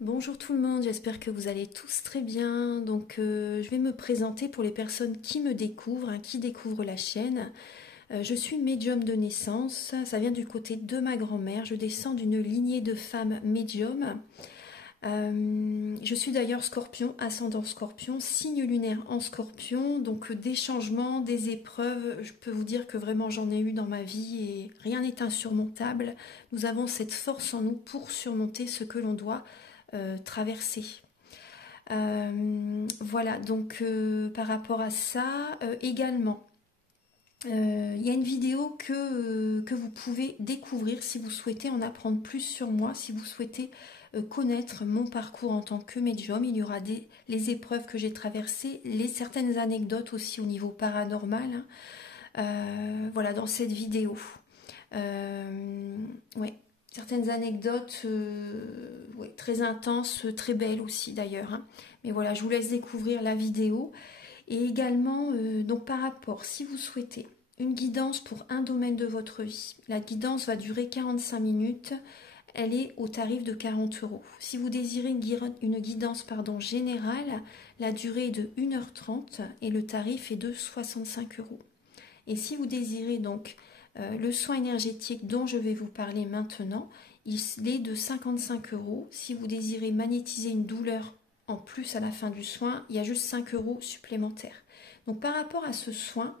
Bonjour tout le monde, j'espère que vous allez tous très bien. Je vais me présenter pour les personnes qui me découvrent, qui découvrent la chaîne. Je suis médium de naissance, ça vient du côté de ma grand-mère. Je descends d'une lignée de femmes médiums. Je suis d'ailleurs scorpion, ascendant scorpion, signe lunaire en scorpion. Donc des changements, des épreuves, je peux vous dire que vraiment j'en ai eu dans ma vie et rien n'est insurmontable. Nous avons cette force en nous pour surmonter ce que l'on doit traverser. Voilà, par rapport à ça, également, il y a une vidéo que vous pouvez découvrir si vous souhaitez en apprendre plus sur moi, si vous souhaitez connaître mon parcours en tant que médium. Il y aura les épreuves que j'ai traversées, certaines anecdotes aussi au niveau paranormal, hein. Voilà, dans cette vidéo. Ouais, certaines anecdotes ouais, très intenses, très belles aussi d'ailleurs, hein. Mais voilà, je vous laisse découvrir la vidéo. Et également, donc par rapport, si vous souhaitez une guidance pour un domaine de votre vie, la guidance va durer 45 minutes. Elle est au tarif de 40 euros. Si vous désirez une guidance générale, la durée est de 1h30 et le tarif est de 65 euros. Et si vous désirez donc le soin énergétique dont je vais vous parler maintenant, il est de 55 euros. Si vous désirez magnétiser une douleur en plus à la fin du soin, il y a juste 5 euros supplémentaires. Donc par rapport à ce soin,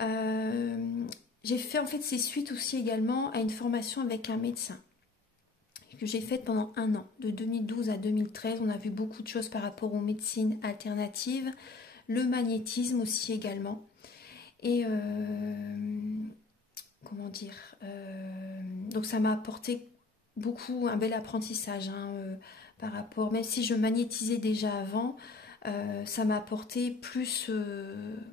j'ai fait en fait c'est suite aussi également à une formation avec un médecin que j'ai faite pendant un an, de 2012 à 2013. On a vu beaucoup de choses par rapport aux médecines alternatives, le magnétisme aussi également. Et comment dire, donc ça m'a apporté beaucoup un bel apprentissage, hein, par rapport, même si je magnétisais déjà avant, ça m'a apporté plus,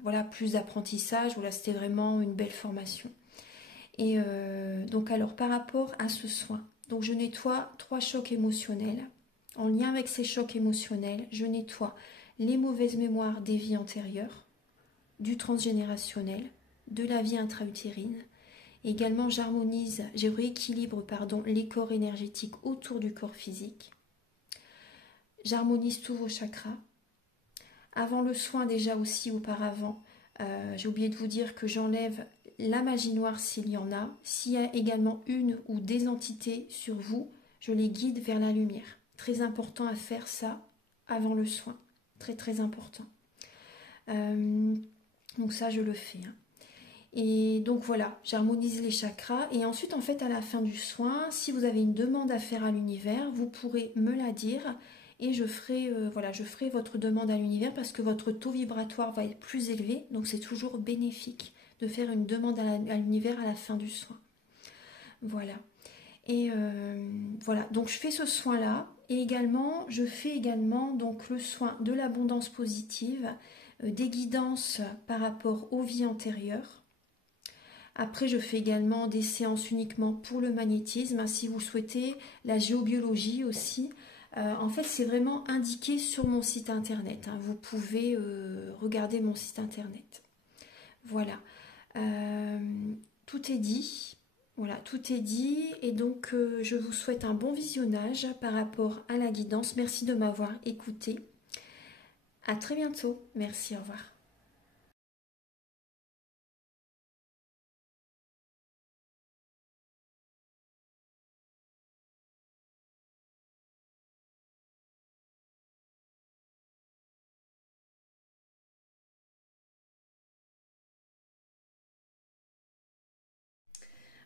voilà, plus d'apprentissage. Voilà, c'était vraiment une belle formation. Et donc alors par rapport à ce soin, donc je nettoie 3 chocs émotionnels. En lien avec ces chocs émotionnels, je nettoie les mauvaises mémoires des vies antérieures, du transgénérationnel, de la vie intra-utérine. Également, je rééquilibre les corps énergétiques autour du corps physique. J'harmonise tous vos chakras. Avant le soin, déjà aussi auparavant, j'ai oublié de vous dire que j'enlève la magie noire s'il y en a. S'il y a également une ou des entités sur vous, je les guide vers la lumière. Très important à faire ça avant le soin. Très très important. Donc ça, je le fais, hein. Et donc voilà, j'harmonise les chakras. Et ensuite, en fait, à la fin du soin, si vous avez une demande à faire à l'univers, vous pourrez me la dire. Et je ferai, voilà, je ferai votre demande à l'univers parce que votre taux vibratoire va être plus élevé. Donc c'est toujours bénéfique de faire une demande à l'univers à la fin du soin. Voilà. Et voilà, donc je fais ce soin-là. Et également, je fais également donc le soin de l'abondance positive, des guidances par rapport aux vies antérieures. Après, je fais également des séances uniquement pour le magnétisme, si vous souhaitez, la géobiologie aussi. En fait, c'est vraiment indiqué sur mon site internet, hein. Vous pouvez regarder mon site internet. Voilà. Euh, Tout est dit. Voilà, tout est dit. Et donc, je vous souhaite un bon visionnage par rapport à la guidance. Merci de m'avoir écouté. À très bientôt. Merci, au revoir.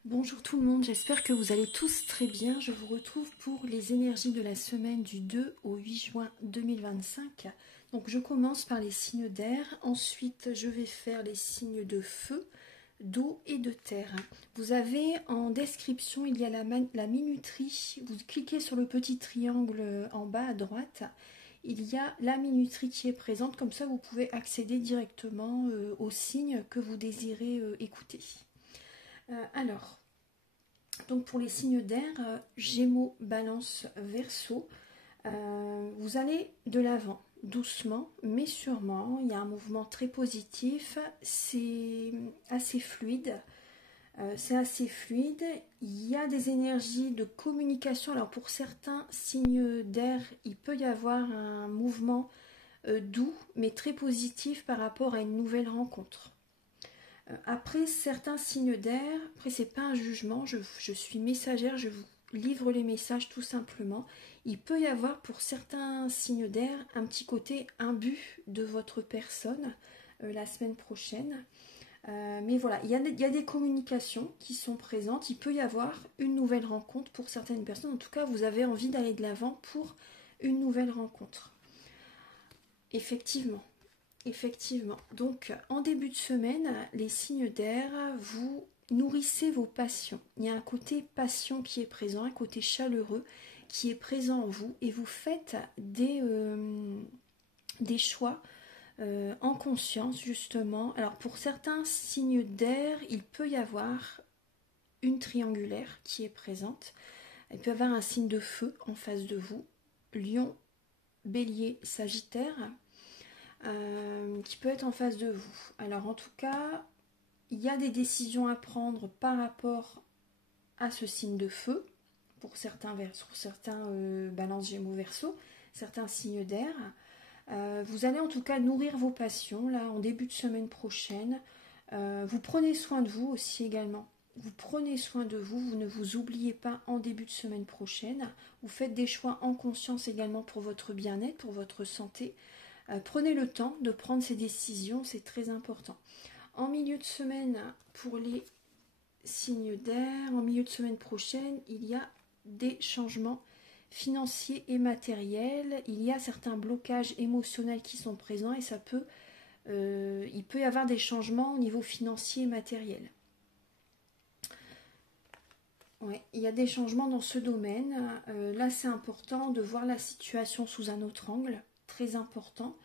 Bonjour tout le monde, j'espère que vous allez tous très bien. Je vous retrouve pour les énergies de la semaine du 2 au 8 juin 2025. Donc je commence par les signes d'air, ensuite je vais faire les signes de feu, d'eau et de terre. Vous avez en description, il y a la minuterie. Vous cliquez sur le petit triangle en bas à droite. Il y a la minuterie qui est présente, comme ça vous pouvez accéder directement aux signes que vous désirez écouter. Alors, donc pour les signes d'air, Gémeaux, Balance, Verseau, vous allez de l'avant, doucement mais sûrement. Il y a un mouvement très positif, c'est assez fluide. C'est assez fluide. Il y a des énergies de communication. Alors pour certains signes d'air, il peut y avoir un mouvement doux, mais très positif par rapport à une nouvelle rencontre. Après certains signes d'air, après c'est pas un jugement, je suis messagère, je vous livre les messages tout simplement. Il peut y avoir pour certains signes d'air un petit côté imbu de votre personne la semaine prochaine. Mais voilà, il y a des communications qui sont présentes. Il peut y avoir une nouvelle rencontre pour certaines personnes. En tout cas, vous avez envie d'aller de l'avant pour une nouvelle rencontre. Effectivement. Effectivement. Donc, en début de semaine, les signes d'air, vous nourrissez vos passions. Il y a un côté passion qui est présent, un côté chaleureux qui est présent en vous et vous faites des choix en conscience, justement. Alors, pour certains signes d'air, il peut y avoir une triangulaire qui est présente. Il peut y avoir un signe de feu en face de vous, Lion, Bélier, Sagittaire. Qui peut être en face de vous. Alors en tout cas, il y a des décisions à prendre par rapport à ce signe de feu, pour certains balances Gémeaux Verseau, certains signes d'air. Vous allez en tout cas nourrir vos passions là en début de semaine prochaine. Vous prenez soin de vous aussi également. Vous prenez soin de vous, vous ne vous oubliez pas en début de semaine prochaine. Vous faites des choix en conscience également pour votre bien-être, pour votre santé. Prenez le temps de prendre ces décisions, c'est très important. En milieu de semaine, pour les signes d'air, en milieu de semaine prochaine, il y a des changements financiers et matériels. Il y a certains blocages émotionnels qui sont présents et il peut y avoir des changements au niveau financier et matériel. Ouais, il y a des changements dans ce domaine. Là, c'est important de voir la situation sous un autre angle. Très important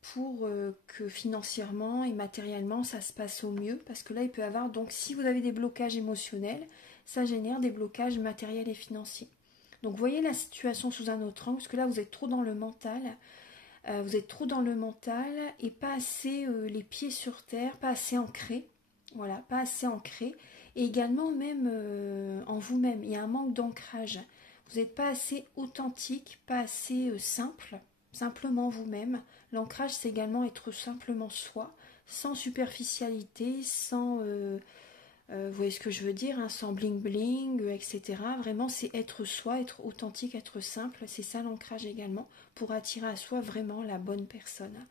pour que financièrement et matériellement ça se passe au mieux, parce que là il peut y avoir, donc si vous avez des blocages émotionnels, ça génère des blocages matériels et financiers. Donc voyez la situation sous un autre angle, parce que là vous êtes trop dans le mental, et pas assez les pieds sur terre, pas assez ancré, voilà, pas assez ancré, et également même en vous-même, il y a un manque d'ancrage. Vous n'êtes pas assez authentique, pas assez simple, simplement vous-même. L'ancrage, c'est également être simplement soi, sans superficialité, sans, vous voyez ce que je veux dire, hein, sans bling bling, etc. Vraiment, c'est être soi, être authentique, être simple. C'est ça l'ancrage également, pour attirer à soi vraiment la bonne personne.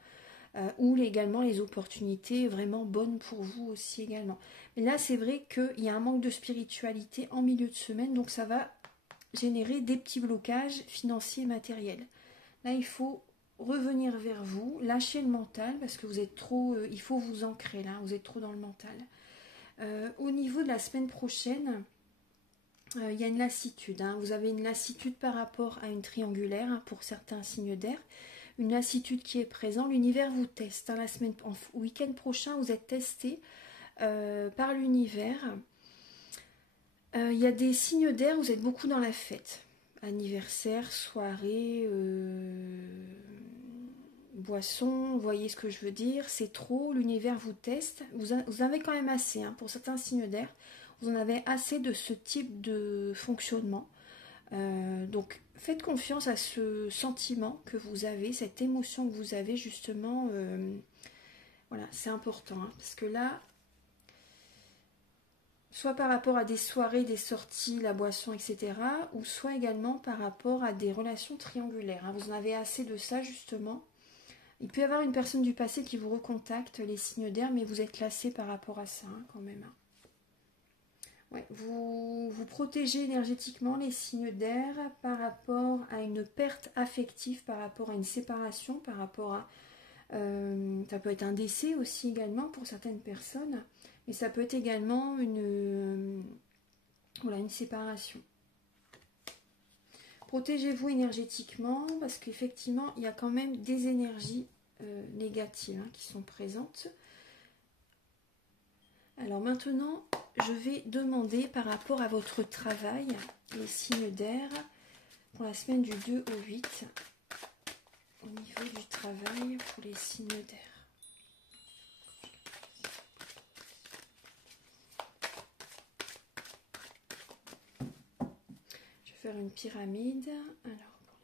Ou également les opportunités vraiment bonnes pour vous aussi également. Mais là, c'est vrai qu'il y a un manque de spiritualité en milieu de semaine, donc ça va générer des petits blocages financiers et matériels. Là, il faut revenir vers vous, lâcher le mental, parce que vous êtes trop, il faut vous ancrer là, vous êtes trop dans le mental. Au niveau de la semaine prochaine, il y a une lassitude. Hein. Vous avez une lassitude par rapport à une triangulaire, hein, pour certains signes d'air. Une lassitude qui est présente. L'univers vous teste. Hein, week-end prochain, vous êtes testé par l'univers. Il y a des signes d'air, vous êtes beaucoup dans la fête. Anniversaire, soirée, boisson, vous voyez ce que je veux dire, c'est trop, l'univers vous teste, vous avez quand même assez, hein, pour certains signes d'air, vous en avez assez de ce type de fonctionnement. Donc faites confiance à ce sentiment que vous avez, cette émotion que vous avez justement, voilà, c'est important, hein, parce que là, soit par rapport à des soirées, des sorties, la boisson, etc., ou soit également par rapport à des relations triangulaires, hein, vous en avez assez de ça justement. Il peut y avoir une personne du passé qui vous recontacte, les signes d'air, mais vous êtes lassé par rapport à ça, hein, quand même. Ouais, vous protégez énergétiquement les signes d'air par rapport à une perte affective, par rapport à une séparation, par rapport à... ça peut être un décès aussi également pour certaines personnes, mais ça peut être également voilà, une séparation. Protégez-vous énergétiquement parce qu'effectivement, il y a quand même des énergies négatives, hein, qui sont présentes. Alors maintenant, je vais demander par rapport à votre travail, les signes d'air, pour la semaine du 2 au 8, au niveau du travail pour les signes d'air. faire une pyramide. Alors, pour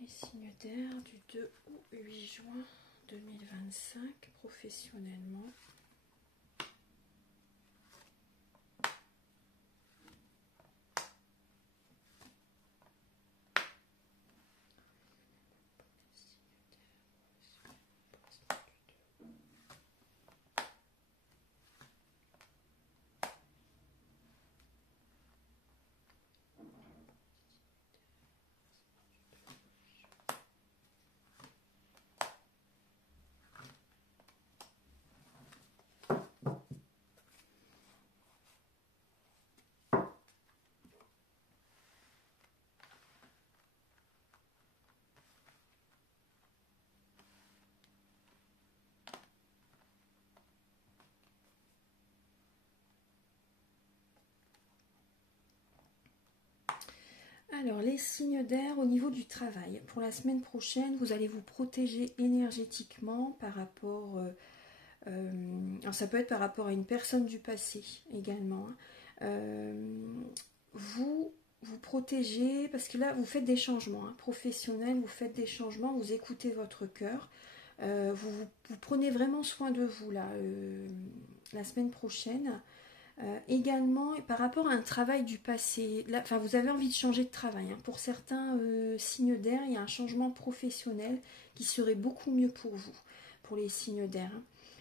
les signes d'air, pour la semaine du 2 au 8 juin 2025, pour les signes d'air du 2 au 8 juin 2025, professionnellement. Alors, les signes d'air au niveau du travail. Pour la semaine prochaine, vous allez vous protéger énergétiquement par rapport... alors ça peut être par rapport à une personne du passé également. Vous vous protégez parce que là, vous faites des changements professionnels, vous faites des changements, vous écoutez votre cœur. Vous prenez vraiment soin de vous là, la semaine prochaine. Également, par rapport à un travail du passé, là, enfin, vous avez envie de changer de travail. Pour certains signes d'air, il y a un changement professionnel qui serait beaucoup mieux pour vous, pour les signes d'air.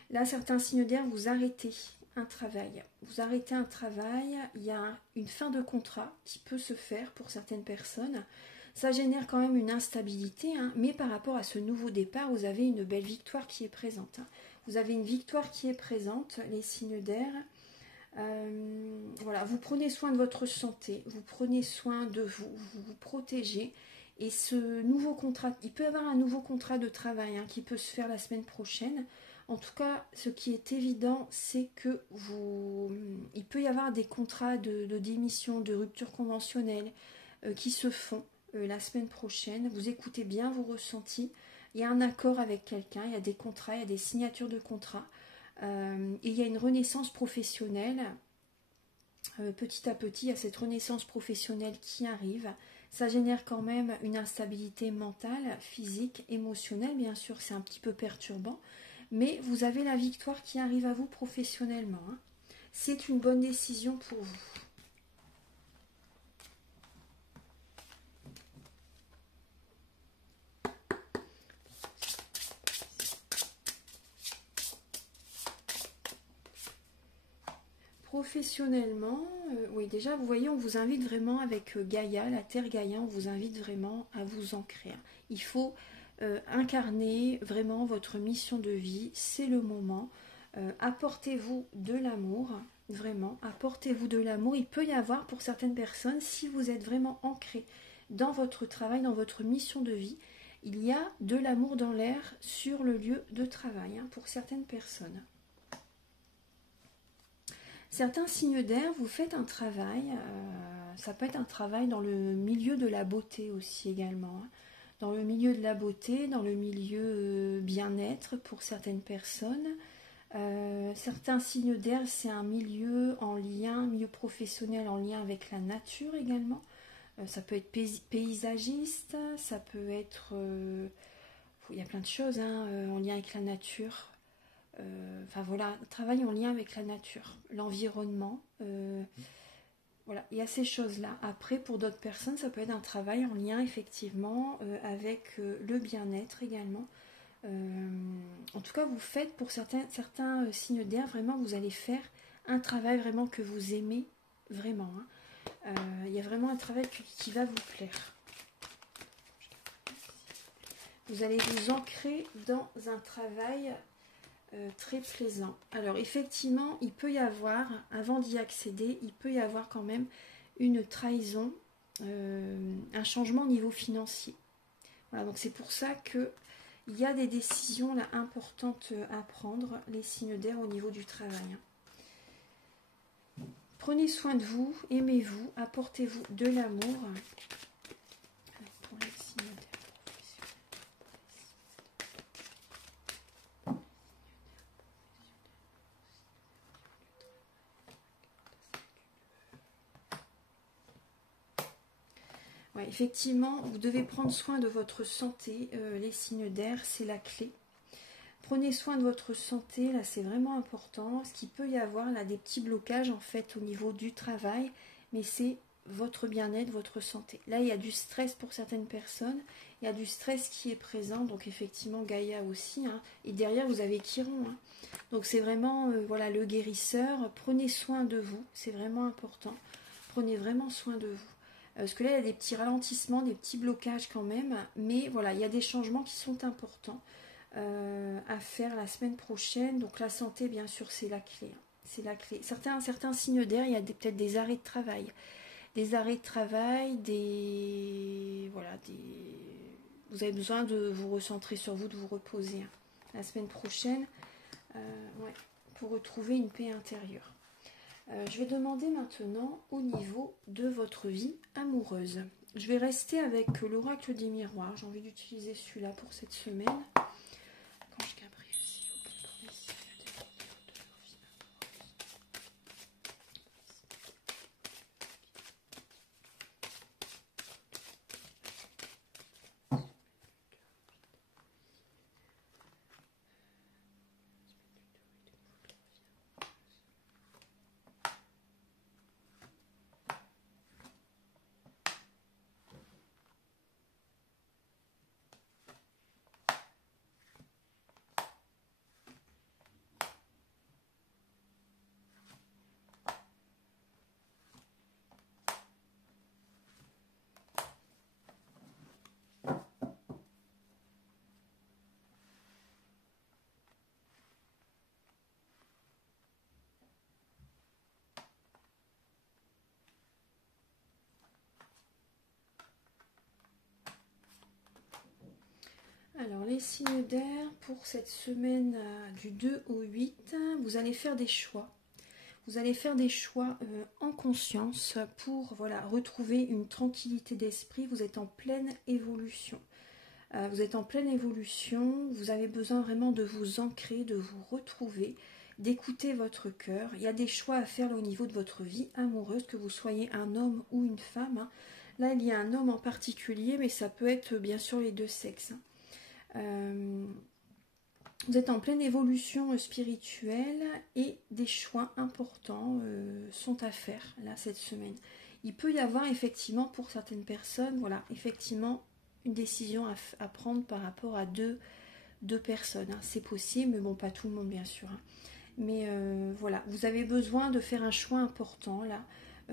Là, certains signes d'air, vous arrêtez un travail. Vous arrêtez un travail, il y a une fin de contrat qui peut se faire pour certaines personnes. Ça génère quand même une instabilité, mais par rapport à ce nouveau départ, vous avez une belle victoire qui est présente. Vous avez une victoire qui est présente, les signes d'air. Voilà, vous prenez soin de votre santé, vous prenez soin de vous, vous vous protégez. Et ce nouveau contrat, il peut y avoir un nouveau contrat de travail qui peut se faire la semaine prochaine. En tout cas, ce qui est évident, c'est que il peut y avoir des contrats de démission, de rupture conventionnelle qui se font la semaine prochaine. Vous écoutez bien vos ressentis. Il y a un accord avec quelqu'un, il y a des contrats, il y a des signatures de contrats. Il y a une renaissance professionnelle. Petit à petit, il y a cette renaissance professionnelle qui arrive. Ça génère quand même une instabilité mentale, physique, émotionnelle. Bien sûr, c'est un petit peu perturbant. Mais vous avez la victoire qui arrive à vous professionnellement. C'est une bonne décision pour vous. Professionnellement, oui, déjà, vous voyez, on vous invite vraiment avec Gaïa, la Terre Gaïa, on vous invite vraiment à vous ancrer. Il faut incarner vraiment votre mission de vie, c'est le moment. Apportez-vous de l'amour, vraiment, apportez-vous de l'amour. Il peut y avoir pour certaines personnes, si vous êtes vraiment ancré dans votre travail, dans votre mission de vie, il y a de l'amour dans l'air sur le lieu de travail pour certaines personnes. Certains signes d'air, vous faites un travail, ça peut être un travail dans le milieu de la beauté aussi également. Dans le milieu de la beauté, dans le milieu bien-être pour certaines personnes. Certains signes d'air, c'est un milieu en lien, milieu professionnel en lien avec la nature également. Ça peut être paysagiste, ça peut être... il y a plein de choses en lien avec la nature. Enfin voilà, travail en lien avec la nature, l'environnement. Voilà, il y a ces choses-là. Après, pour d'autres personnes, ça peut être un travail en lien effectivement avec le bien-être également. En tout cas, vous faites pour certains signes d'air, vraiment, vous allez faire un travail vraiment que vous aimez, vraiment. Il y a vraiment un travail qui va vous plaire. Vous allez vous ancrer dans un travail très plaisant. Alors effectivement, il peut y avoir, avant d'y accéder, il peut y avoir quand même une trahison, un changement au niveau financier. Voilà, donc c'est pour ça que il y a des décisions là importantes à prendre, les signes d'air au niveau du travail. Prenez soin de vous, aimez-vous, apportez-vous de l'amour. Pour les signes d'air. Ouais, effectivement, vous devez prendre soin de votre santé. Les signes d'air, c'est la clé. Prenez soin de votre santé, là c'est vraiment important. Parce qu'il peut y avoir là des petits blocages en fait au niveau du travail, mais c'est votre bien-être, votre santé. Là il y a du stress pour certaines personnes, il y a du stress qui est présent, donc effectivement Gaïa aussi, hein. Et derrière vous avez Chiron, hein. Donc c'est vraiment voilà, le guérisseur. Prenez soin de vous, c'est vraiment important. Prenez vraiment soin de vous. Parce que là il y a des petits ralentissements, des petits blocages quand même, mais voilà, il y a des changements qui sont importants. À faire la semaine prochaine. Donc la santé, bien sûr, c'est la clé, hein. C'est la clé. Certains signes d'air, il y a peut-être des arrêts de travail. Des arrêts de travail, voilà, vous avez besoin de vous recentrer sur vous, de vous reposer, hein. La semaine prochaine, ouais, pour retrouver une paix intérieure. Je vais demander maintenant au niveau de votre vie amoureuse. Je vais rester avec l'oracle des miroirs. J'ai envie d'utiliser celui-là pour cette semaine. Archange Gabriel, s'il vous plaît, pour les signes d'air au niveau de leur vie amoureuse. Alors, les signes d'air, pour cette semaine du 2 au 8, vous allez faire des choix. Vous allez faire des choix en conscience pour voilà, retrouver une tranquillité d'esprit. Vous êtes en pleine évolution. Vous êtes en pleine évolution. Vous avez besoin vraiment de vous ancrer, de vous retrouver, d'écouter votre cœur. Il y a des choix à faire au niveau de votre vie amoureuse, que vous soyez un homme ou une femme, hein. Là, il y a un homme en particulier, mais ça peut être bien sûr les deux sexes, hein. Vous êtes en pleine évolution spirituelle et des choix importants sont à faire là cette semaine. Il peut y avoir effectivement pour certaines personnes, voilà, effectivement une décision à prendre par rapport à deux personnes, hein. C'est possible, mais bon, pas tout le monde bien sûr, hein. Mais voilà, vous avez besoin de faire un choix important là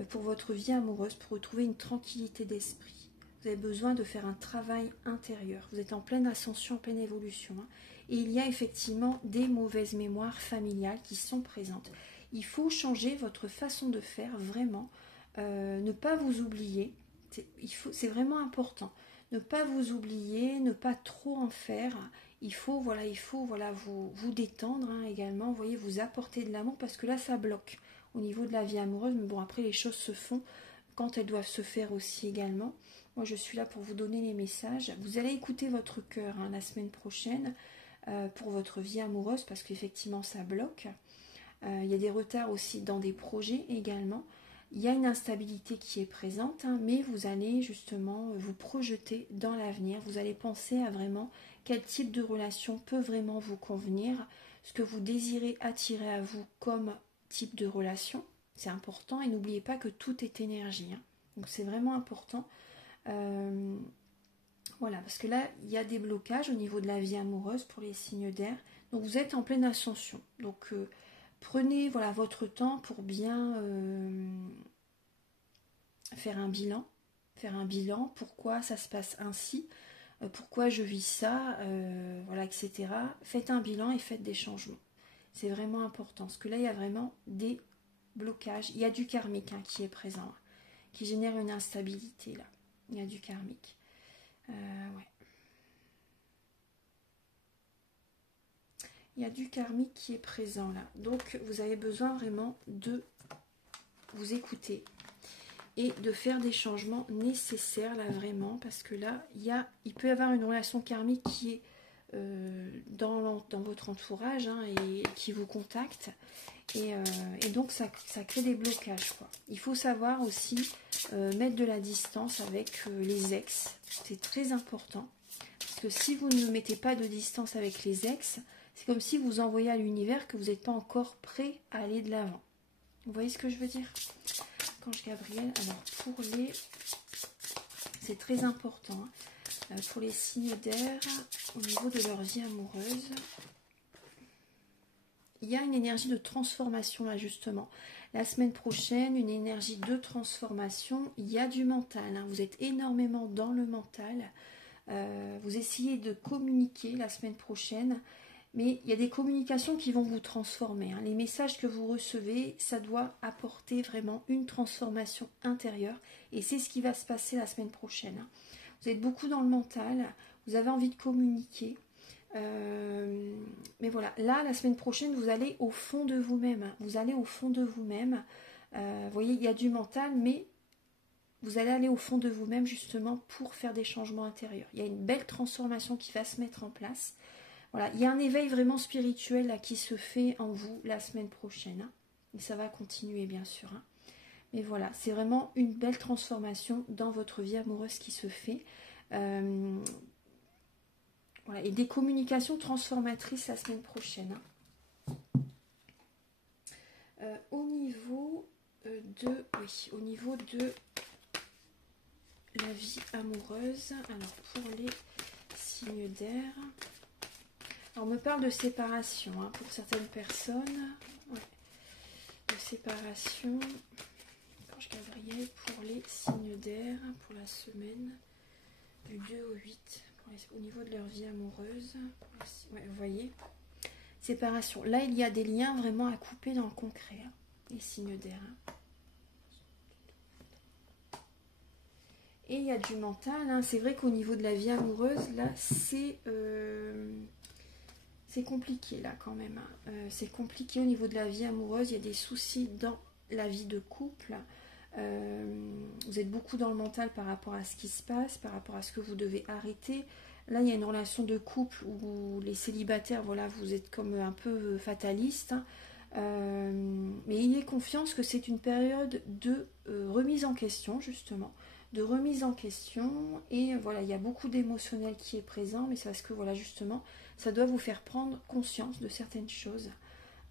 pour votre vie amoureuse, pour retrouver une tranquillité d'esprit. Vous avez besoin de faire un travail intérieur. Vous êtes en pleine ascension, en pleine évolution, hein. Et il y a effectivement des mauvaises mémoires familiales qui sont présentes. Il faut changer votre façon de faire, vraiment. Ne pas vous oublier. C'est vraiment important. Ne pas vous oublier, ne pas trop en faire. Il faut vous détendre, hein, également. Vous voyez, vous apporter de l'amour parce que là, ça bloque au niveau de la vie amoureuse. Mais bon, après, les choses se font quand elles doivent se faire aussi également. Moi, je suis là pour vous donner les messages. Vous allez écouter votre cœur, hein, la semaine prochaine pour votre vie amoureuse parce qu'effectivement, ça bloque. Il y a des retards aussi dans des projets également. Il y a une instabilité qui est présente, hein, mais vous allez justement vous projeter dans l'avenir. Vous allez penser à vraiment quel type de relation peut vraiment vous convenir, ce que vous désirez attirer à vous comme type de relation. C'est important et n'oubliez pas que tout est énergie, hein. Donc c'est vraiment important. Voilà, parce que là, il y a des blocages au niveau de la vie amoureuse pour les signes d'air. Donc vous êtes en pleine ascension. Donc prenez voilà, votre temps pour bien faire un bilan. Faire un bilan, pourquoi ça se passe ainsi, pourquoi je vis ça, voilà, etc. Faites un bilan et faites des changements. C'est vraiment important. Parce que là, il y a vraiment des blocages. Il y a du karmique, hein, qui est présent, hein, qui génère une instabilité là. Il y a du karmique. Ouais. Il y a du karmique qui est présent là. Donc vous avez besoin vraiment de vous écouter et de faire des changements nécessaires là vraiment, parce que là il peut y avoir une relation karmique qui est dans votre entourage hein, et qui vous contactent. Et donc ça crée des blocages, quoi. Il faut savoir aussi mettre de la distance avec les ex. C'est très important. Parce que si vous ne mettez pas de distance avec les ex, c'est comme si vous envoyez à l'univers que vous n'êtes pas encore prêt à aller de l'avant. Vous voyez ce que je veux dire? Archange Gabriel, alors pour les... C'est très important. Hein, pour les signes d'air, au niveau de leur vie amoureuse, il y a une énergie de transformation là justement. La semaine prochaine, une énergie de transformation. Il y a du mental. Hein, vous êtes énormément dans le mental. Vous essayez de communiquer la semaine prochaine. Mais il y a des communications qui vont vous transformer. Hein. Les messages que vous recevez, ça doit apporter vraiment une transformation intérieure. Et c'est ce qui va se passer la semaine prochaine. Hein. Vous êtes beaucoup dans le mental. Vous avez envie de communiquer. Mais voilà, là, la semaine prochaine, vous allez au fond de vous-même. Hein. Vous allez au fond de vous-même. Vous voyez, il y a du mental, mais vous allez aller au fond de vous-même justement pour faire des changements intérieurs. Il y a une belle transformation qui va se mettre en place. Voilà, il y a un éveil vraiment spirituel là, qui se fait en vous la semaine prochaine. Hein. Et ça va continuer bien sûr. Hein. Mais voilà, c'est vraiment une belle transformation dans votre vie amoureuse qui se fait. Voilà, et des communications transformatrices la semaine prochaine. Hein. Au niveau au niveau de la vie amoureuse, alors pour les signes d'air, alors on me parle de séparation hein, pour certaines personnes, ouais. De séparation, Archange Gabriel pour les signes d'air, pour la semaine du 2 au 8, au niveau de leur vie amoureuse, ouais, vous voyez, séparation, là il y a des liens vraiment à couper dans le concret, hein, les signes d'air. Hein. Et il y a du mental, hein. C'est vrai qu'au niveau de la vie amoureuse, là, c'est compliqué, là, quand même. Hein. C'est compliqué au niveau de la vie amoureuse, il y a des soucis dans la vie de couple. Vous êtes beaucoup dans le mental par rapport à ce qui se passe, par rapport à ce que vous devez arrêter. Là, il y a une relation de couple où les célibataires, voilà, vous êtes comme un peu fataliste. Hein. Mais ayez confiance que c'est une période de remise en question, justement. De remise en question et voilà, il y a beaucoup d'émotionnel qui est présent, mais c'est parce que voilà, justement, ça doit vous faire prendre conscience de certaines choses.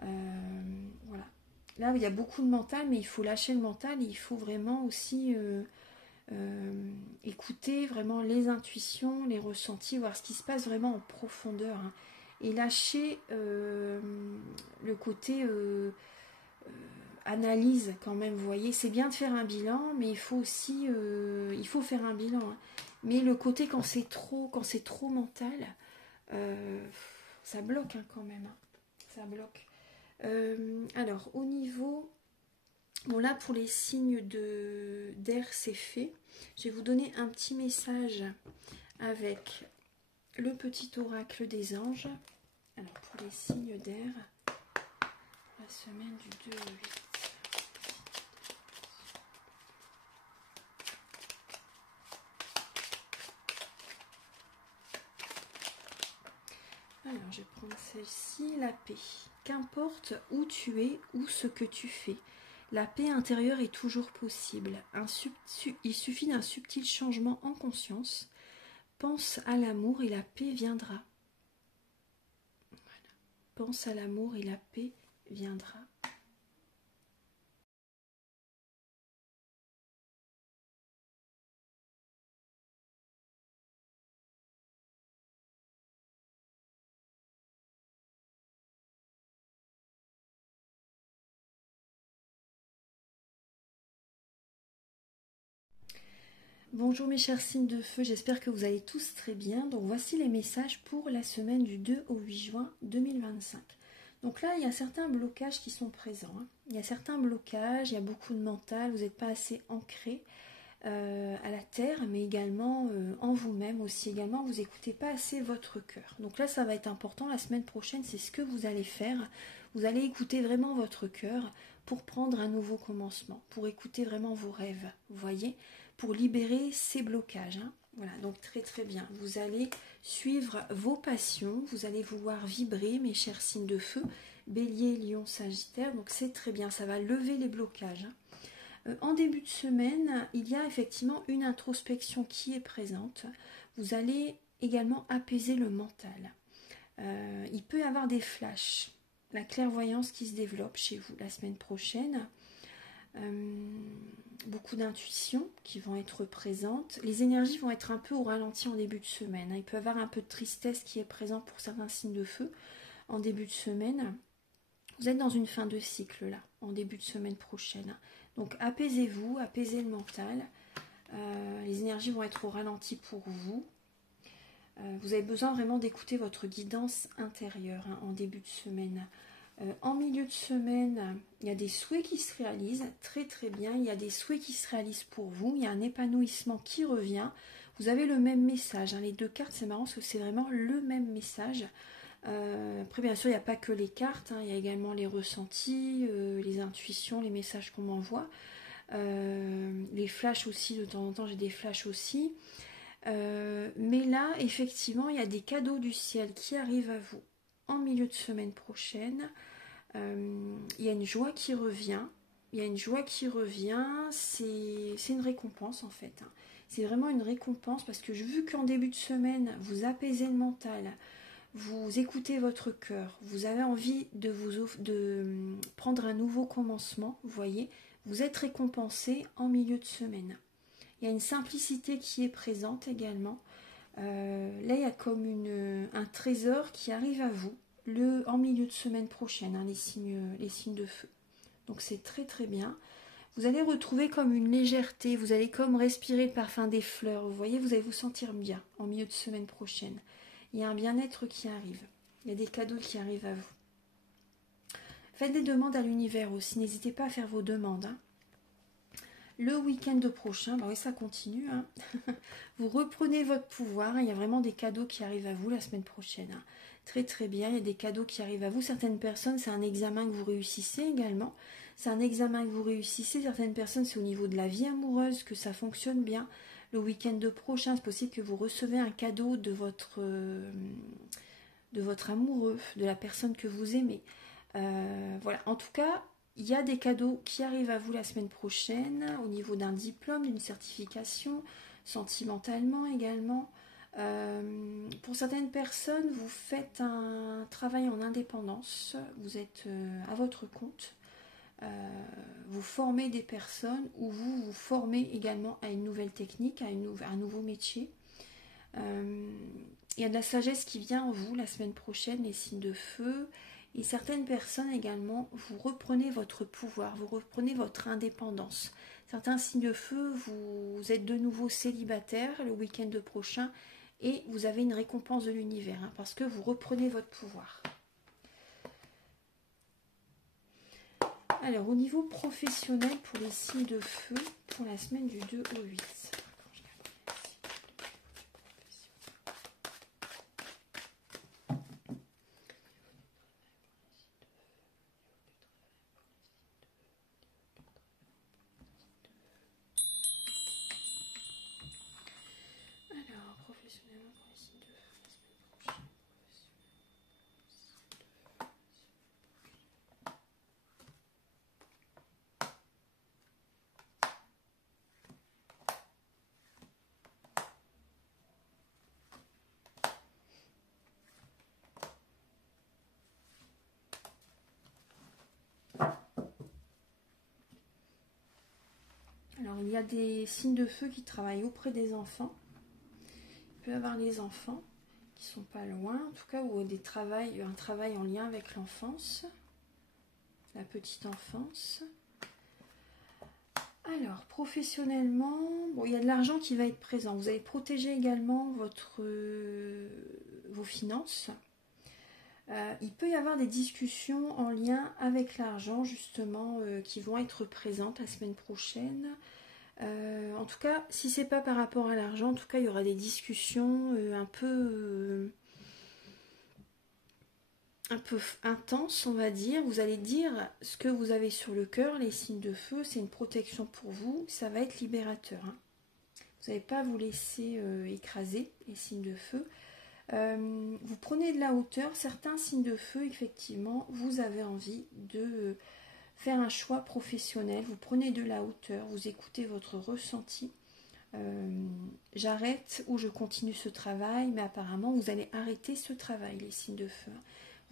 Voilà. Là, il y a beaucoup de mental, mais il faut lâcher le mental, il faut vraiment aussi écouter vraiment les intuitions, les ressentis, voir ce qui se passe vraiment en profondeur. Hein, et lâcher le côté analyse quand même, vous voyez, c'est bien de faire un bilan, mais il faut aussi il faut faire un bilan. Hein. Mais le côté quand c'est trop mental, ça bloque hein, quand même. Hein. Ça bloque. Alors, au niveau... Bon, là, pour les signes d'air, c'est fait. Je vais vous donner un petit message avec le petit oracle des anges. Alors, pour les signes d'air, la semaine du 2 au 8. Alors, je vais prendre celle-ci, la paix. Qu'importe où tu es ou ce que tu fais, la paix intérieure est toujours possible. Il suffit d'un subtil changement en conscience. Pense à l'amour et la paix viendra. Voilà. Pense à l'amour et la paix viendra. Bonjour mes chers signes de feu, j'espère que vous allez tous très bien. Donc voici les messages pour la semaine du 2 au 8 juin 2025. Donc là, il y a certains blocages qui sont présents. Hein. Il y a certains blocages, il y a beaucoup de mental, vous n'êtes pas assez ancré à la terre, mais également en vous-même aussi. Également, vous n'écoutez pas assez votre cœur. Donc là, ça va être important. La semaine prochaine, c'est ce que vous allez faire. Vous allez écouter vraiment votre cœur pour prendre un nouveau commencement, pour écouter vraiment vos rêves. Vous voyez ? pour libérer ces blocages. Hein. Voilà, donc très très bien. Vous allez suivre vos passions, vous allez vouloir vibrer, mes chers signes de feu, Bélier, Lion, Sagittaire, donc c'est très bien, ça va lever les blocages. Hein. En début de semaine, il y a effectivement une introspection qui est présente. Vous allez également apaiser le mental. Il peut y avoir des flashs, la clairvoyance qui se développe chez vous la semaine prochaine. Beaucoup d'intuitions qui vont être présentes. Les énergies vont être un peu au ralenti en début de semaine. Il peut y avoir un peu de tristesse qui est présent pour certains signes de feu en début de semaine. Vous êtes dans une fin de cycle là, en début de semaine prochaine. Donc apaisez-vous, apaisez le mental. Les énergies vont être au ralenti pour vous. Vous avez besoin vraiment d'écouter votre guidance intérieure hein, en début de semaine. En milieu de semaine, il y a des souhaits qui se réalisent, très très bien, il y a des souhaits qui se réalisent pour vous, il y a un épanouissement qui revient, vous avez le même message, hein. Les deux cartes, c'est marrant parce que c'est vraiment le même message. Après bien sûr, il n'y a pas que les cartes, hein, il y a également les ressentis, les intuitions, les messages qu'on m'envoie, les flashs aussi, de temps en temps j'ai des flashs aussi. Mais là, effectivement, il y a des cadeaux du ciel qui arrivent à vous en milieu de semaine prochaine. Il y a une joie qui revient. Il y a une joie qui revient. C'est une récompense en fait. Hein. C'est vraiment une récompense parce que vu qu'en début de semaine, vous apaisez le mental, vous écoutez votre cœur, vous avez envie de prendre un nouveau commencement, vous voyez, vous êtes récompensé en milieu de semaine. Il y a une simplicité qui est présente également. Là, il y a comme un trésor qui arrive à vous en milieu de semaine prochaine, hein, les signes de feu. Donc c'est très très bien. Vous allez retrouver comme une légèreté, vous allez comme respirer le parfum des fleurs. Vous voyez, vous allez vous sentir bien en milieu de semaine prochaine. Il y a un bien-être qui arrive. Il y a des cadeaux qui arrivent à vous. Faites des demandes à l'univers aussi. N'hésitez pas à faire vos demandes. Hein. Le week-end prochain, bah oui, ça continue. Hein. Vous reprenez votre pouvoir. Il y a vraiment des cadeaux qui arrivent à vous la semaine prochaine. Hein. Très très bien, il y a des cadeaux qui arrivent à vous. Certaines personnes, c'est un examen que vous réussissez également. C'est un examen que vous réussissez. Certaines personnes, c'est au niveau de la vie amoureuse que ça fonctionne bien. Le week-end prochain, c'est possible que vous recevez un cadeau de votre amoureux, de la personne que vous aimez. Voilà, en tout cas, il y a des cadeaux qui arrivent à vous la semaine prochaine, au niveau d'un diplôme, d'une certification, sentimentalement également. Pour certaines personnes, vous faites un travail en indépendance, vous êtes à votre compte, vous formez des personnes ou vous vous formez également à une nouvelle technique, à un nouveau métier. Il y a de la sagesse qui vient en vous la semaine prochaine, les signes de feu. Et certaines personnes également, vous reprenez votre pouvoir, vous reprenez votre indépendance. Certains signes de feu, vous êtes de nouveau célibataire le week-end prochain et vous avez une récompense de l'univers hein, parce que vous reprenez votre pouvoir. Alors, au niveau professionnel pour les signes de feu, pour la semaine du 2 au 8. Alors, il y a des signes de feu qui travaillent auprès des enfants. Il peut y avoir les enfants qui ne sont pas loin, en tout cas, ou un travail en lien avec l'enfance, la petite enfance. Alors, professionnellement, bon, il y a de l'argent qui va être présent. Vous allez protéger également vos finances. Il peut y avoir des discussions en lien avec l'argent, justement, qui vont être présentes la semaine prochaine. En tout cas, si c'est pas par rapport à l'argent, en tout cas, il y aura des discussions un peu intenses, on va dire. Vous allez dire ce que vous avez sur le cœur, les signes de feu, c'est une protection pour vous, ça va être libérateur. Hein. Vous n'allez pas vous laisser écraser, les signes de feu. Vous prenez de la hauteur. Certains signes de feu, effectivement, vous avez envie de faire un choix professionnel. Vous prenez de la hauteur, vous écoutez votre ressenti. J'arrête ou je continue ce travail, mais apparemment, vous allez arrêter ce travail, les signes de feu.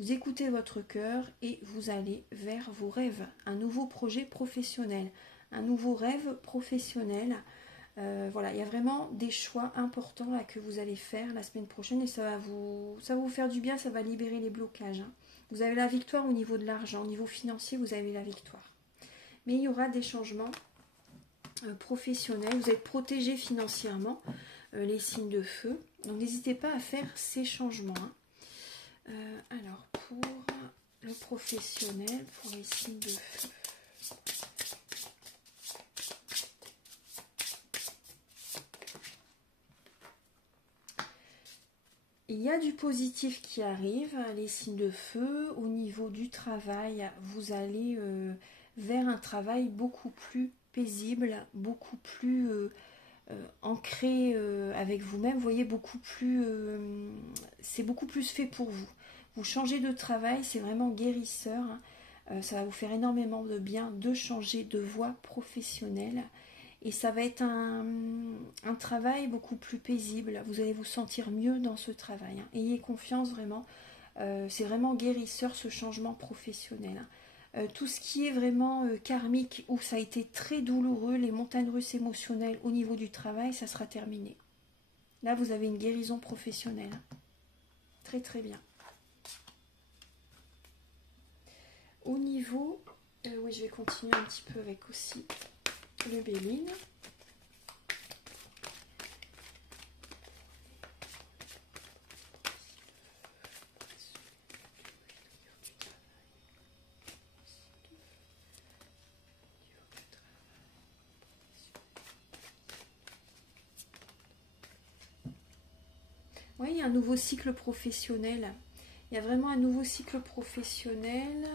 Vous écoutez votre cœur et vous allez vers vos rêves. Un nouveau projet professionnel, un nouveau rêve professionnel. Voilà, il y a vraiment des choix importants là que vous allez faire la semaine prochaine et ça va vous faire du bien, ça va libérer les blocages. Hein. Vous avez la victoire au niveau de l'argent, au niveau financier, vous avez la victoire. Mais il y aura des changements professionnels, vous êtes protégé financièrement, les signes de feu. Donc n'hésitez pas à faire ces changements. Hein. Alors pour le professionnel, pour les signes de feu. Il y a du positif qui arrive, les signes de feu. Au niveau du travail, vous allez vers un travail beaucoup plus paisible, beaucoup plus ancré avec vous-même. Vous voyez, c'est beaucoup plus fait pour vous. Vous changez de travail, c'est vraiment guérisseur. Hein. Ça va vous faire énormément de bien de changer de voie professionnelle. Et ça va être un travail beaucoup plus paisible. Vous allez vous sentir mieux dans ce travail. Hein. Ayez confiance vraiment. C'est vraiment guérisseur ce changement professionnel. Hein. Tout ce qui est vraiment karmique, où ça a été très douloureux, les montagnes russes émotionnelles au niveau du travail, ça sera terminé. Là, vous avez une guérison professionnelle. Hein. Très très bien. Au niveau... oui, je vais continuer un petit peu avec aussi... le Béline. Oui, il y a un nouveau cycle professionnel. Il y a vraiment un nouveau cycle professionnel.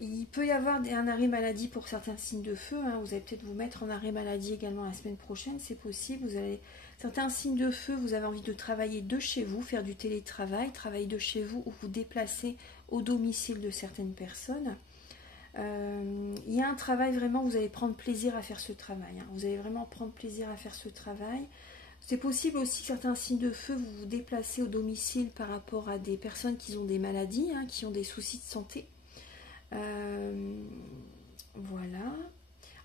Il peut y avoir un arrêt maladie pour certains signes de feu. Hein. Vous allez peut-être vous mettre en arrêt maladie également la semaine prochaine, c'est possible. Certains signes de feu, vous avez envie de travailler de chez vous, faire du télétravail, travailler de chez vous ou vous déplacer au domicile de certaines personnes. Il y a un travail vraiment, vous allez prendre plaisir à faire ce travail. Hein. Vous allez vraiment prendre plaisir à faire ce travail. C'est possible aussi, certains signes de feu, vous vous déplacez au domicile par rapport à des personnes qui ont des maladies, hein, qui ont des soucis de santé. Voilà.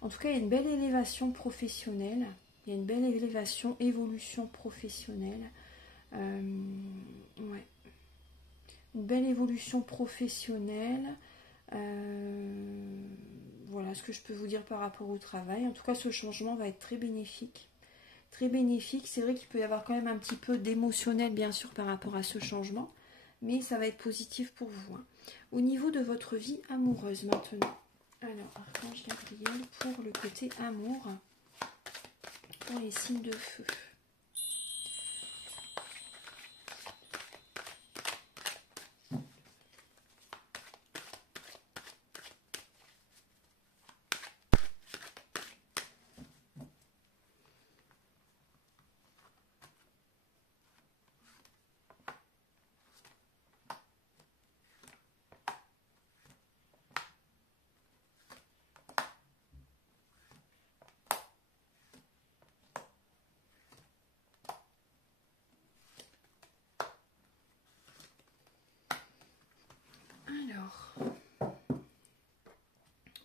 En tout cas, il y a une belle élévation professionnelle. Il y a une belle évolution professionnelle. Ouais. Une belle évolution professionnelle. Voilà ce que je peux vous dire par rapport au travail. En tout cas, ce changement va être très bénéfique. Très bénéfique. C'est vrai qu'il peut y avoir quand même un petit peu d'émotionnel, bien sûr, par rapport à ce changement. Mais ça va être positif pour vous. Hein. Au niveau de votre vie amoureuse maintenant. Alors, Archange Gabriel pour le côté amour. Pour les signes de feu.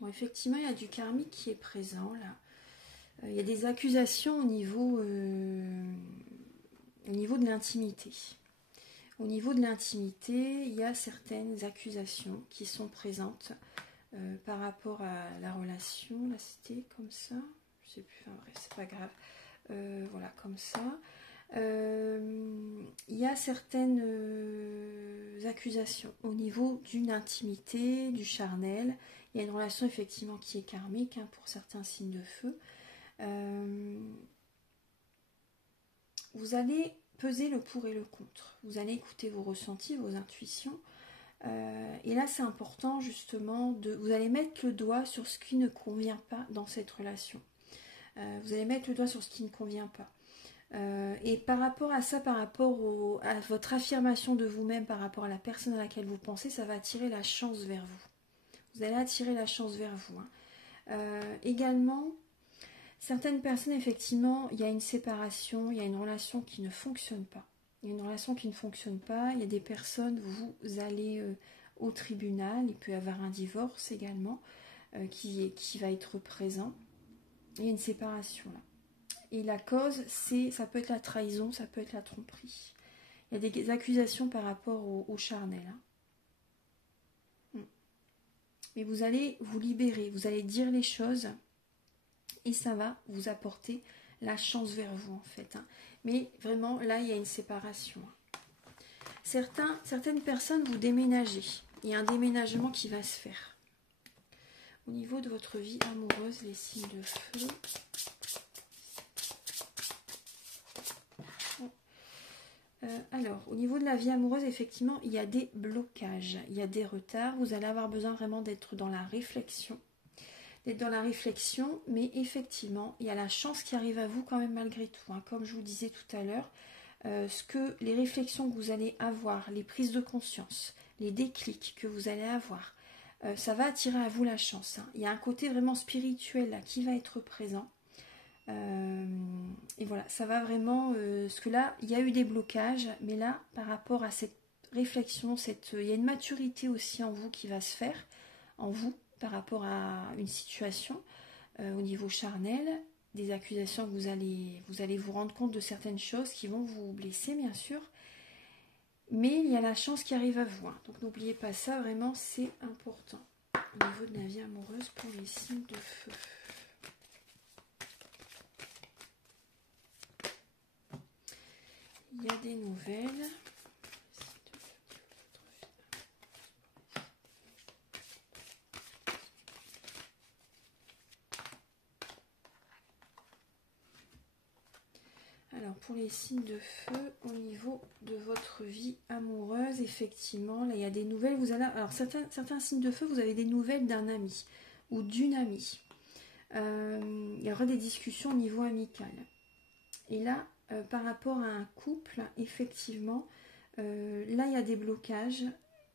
Bon, effectivement, il y a du karmique qui est présent là. Il y a des accusations au niveau de l'intimité. Au niveau de l'intimité, il y a certaines accusations qui sont présentes par rapport à la relation. Là, c'était comme ça. Je sais plus, enfin bref, c'est pas grave. Voilà, comme ça. Il y a certaines accusations au niveau d'une intimité, du charnel. Il y a une relation effectivement qui est karmique hein, pour certains signes de feu. Vous allez peser le pour et le contre. Vous allez écouter vos ressentis, vos intuitions. Et là, c'est important justement vous allez mettre le doigt sur ce qui ne convient pas dans cette relation. Vous allez mettre le doigt sur ce qui ne convient pas. Et par rapport à ça, par rapport à votre affirmation de vous-même, par rapport à la personne à laquelle vous pensez, ça va attirer la chance vers vous. Vous allez attirer la chance vers vous. Également, certaines personnes, effectivement, il y a une séparation, il y a une relation qui ne fonctionne pas. Il y a une relation qui ne fonctionne pas. Il y a des personnes, vous allez au tribunal, il peut y avoir un divorce également qui va être présent. Il y a une séparation là. Et la cause, ça peut être la trahison, ça peut être la tromperie. Il y a des accusations par rapport au charnel. Mais vous allez vous libérer, vous allez dire les choses et ça va vous apporter la chance vers vous en fait. Mais vraiment, là, il y a une séparation. Certaines personnes, vous déménagez. Il y a un déménagement qui va se faire. Au niveau de votre vie amoureuse, les signes de feu. Alors, au niveau de la vie amoureuse, effectivement, il y a des blocages, il y a des retards. Vous allez avoir besoin vraiment d'être dans la réflexion. Mais effectivement, il y a la chance qui arrive à vous quand même malgré tout. Comme je vous disais tout à l'heure, les réflexions que vous allez avoir, les prises de conscience, les déclics que vous allez avoir, ça va attirer à vous la chance. Il y a un côté vraiment spirituel là qui va être présent. Et voilà, ça va vraiment, parce que là, il y a eu des blocages, mais là, par rapport à cette réflexion, il y a une maturité aussi en vous qui va se faire, en vous, par rapport à une situation au niveau charnel, des accusations que vous allez vous rendre compte de certaines choses qui vont vous blesser, bien sûr, mais il y a la chance qui arrive à vous. Donc n'oubliez pas ça, vraiment, c'est important. Au niveau de la vie amoureuse pour les signes de feu. Il y a des nouvelles. Alors pour les signes de feu, au niveau de votre vie amoureuse, effectivement, là il y a des nouvelles. Alors certains signes de feu, vous avez des nouvelles d'un ami ou d'une amie. Il y aura des discussions au niveau amical. Et là, par rapport à un couple, effectivement, là il y a des blocages.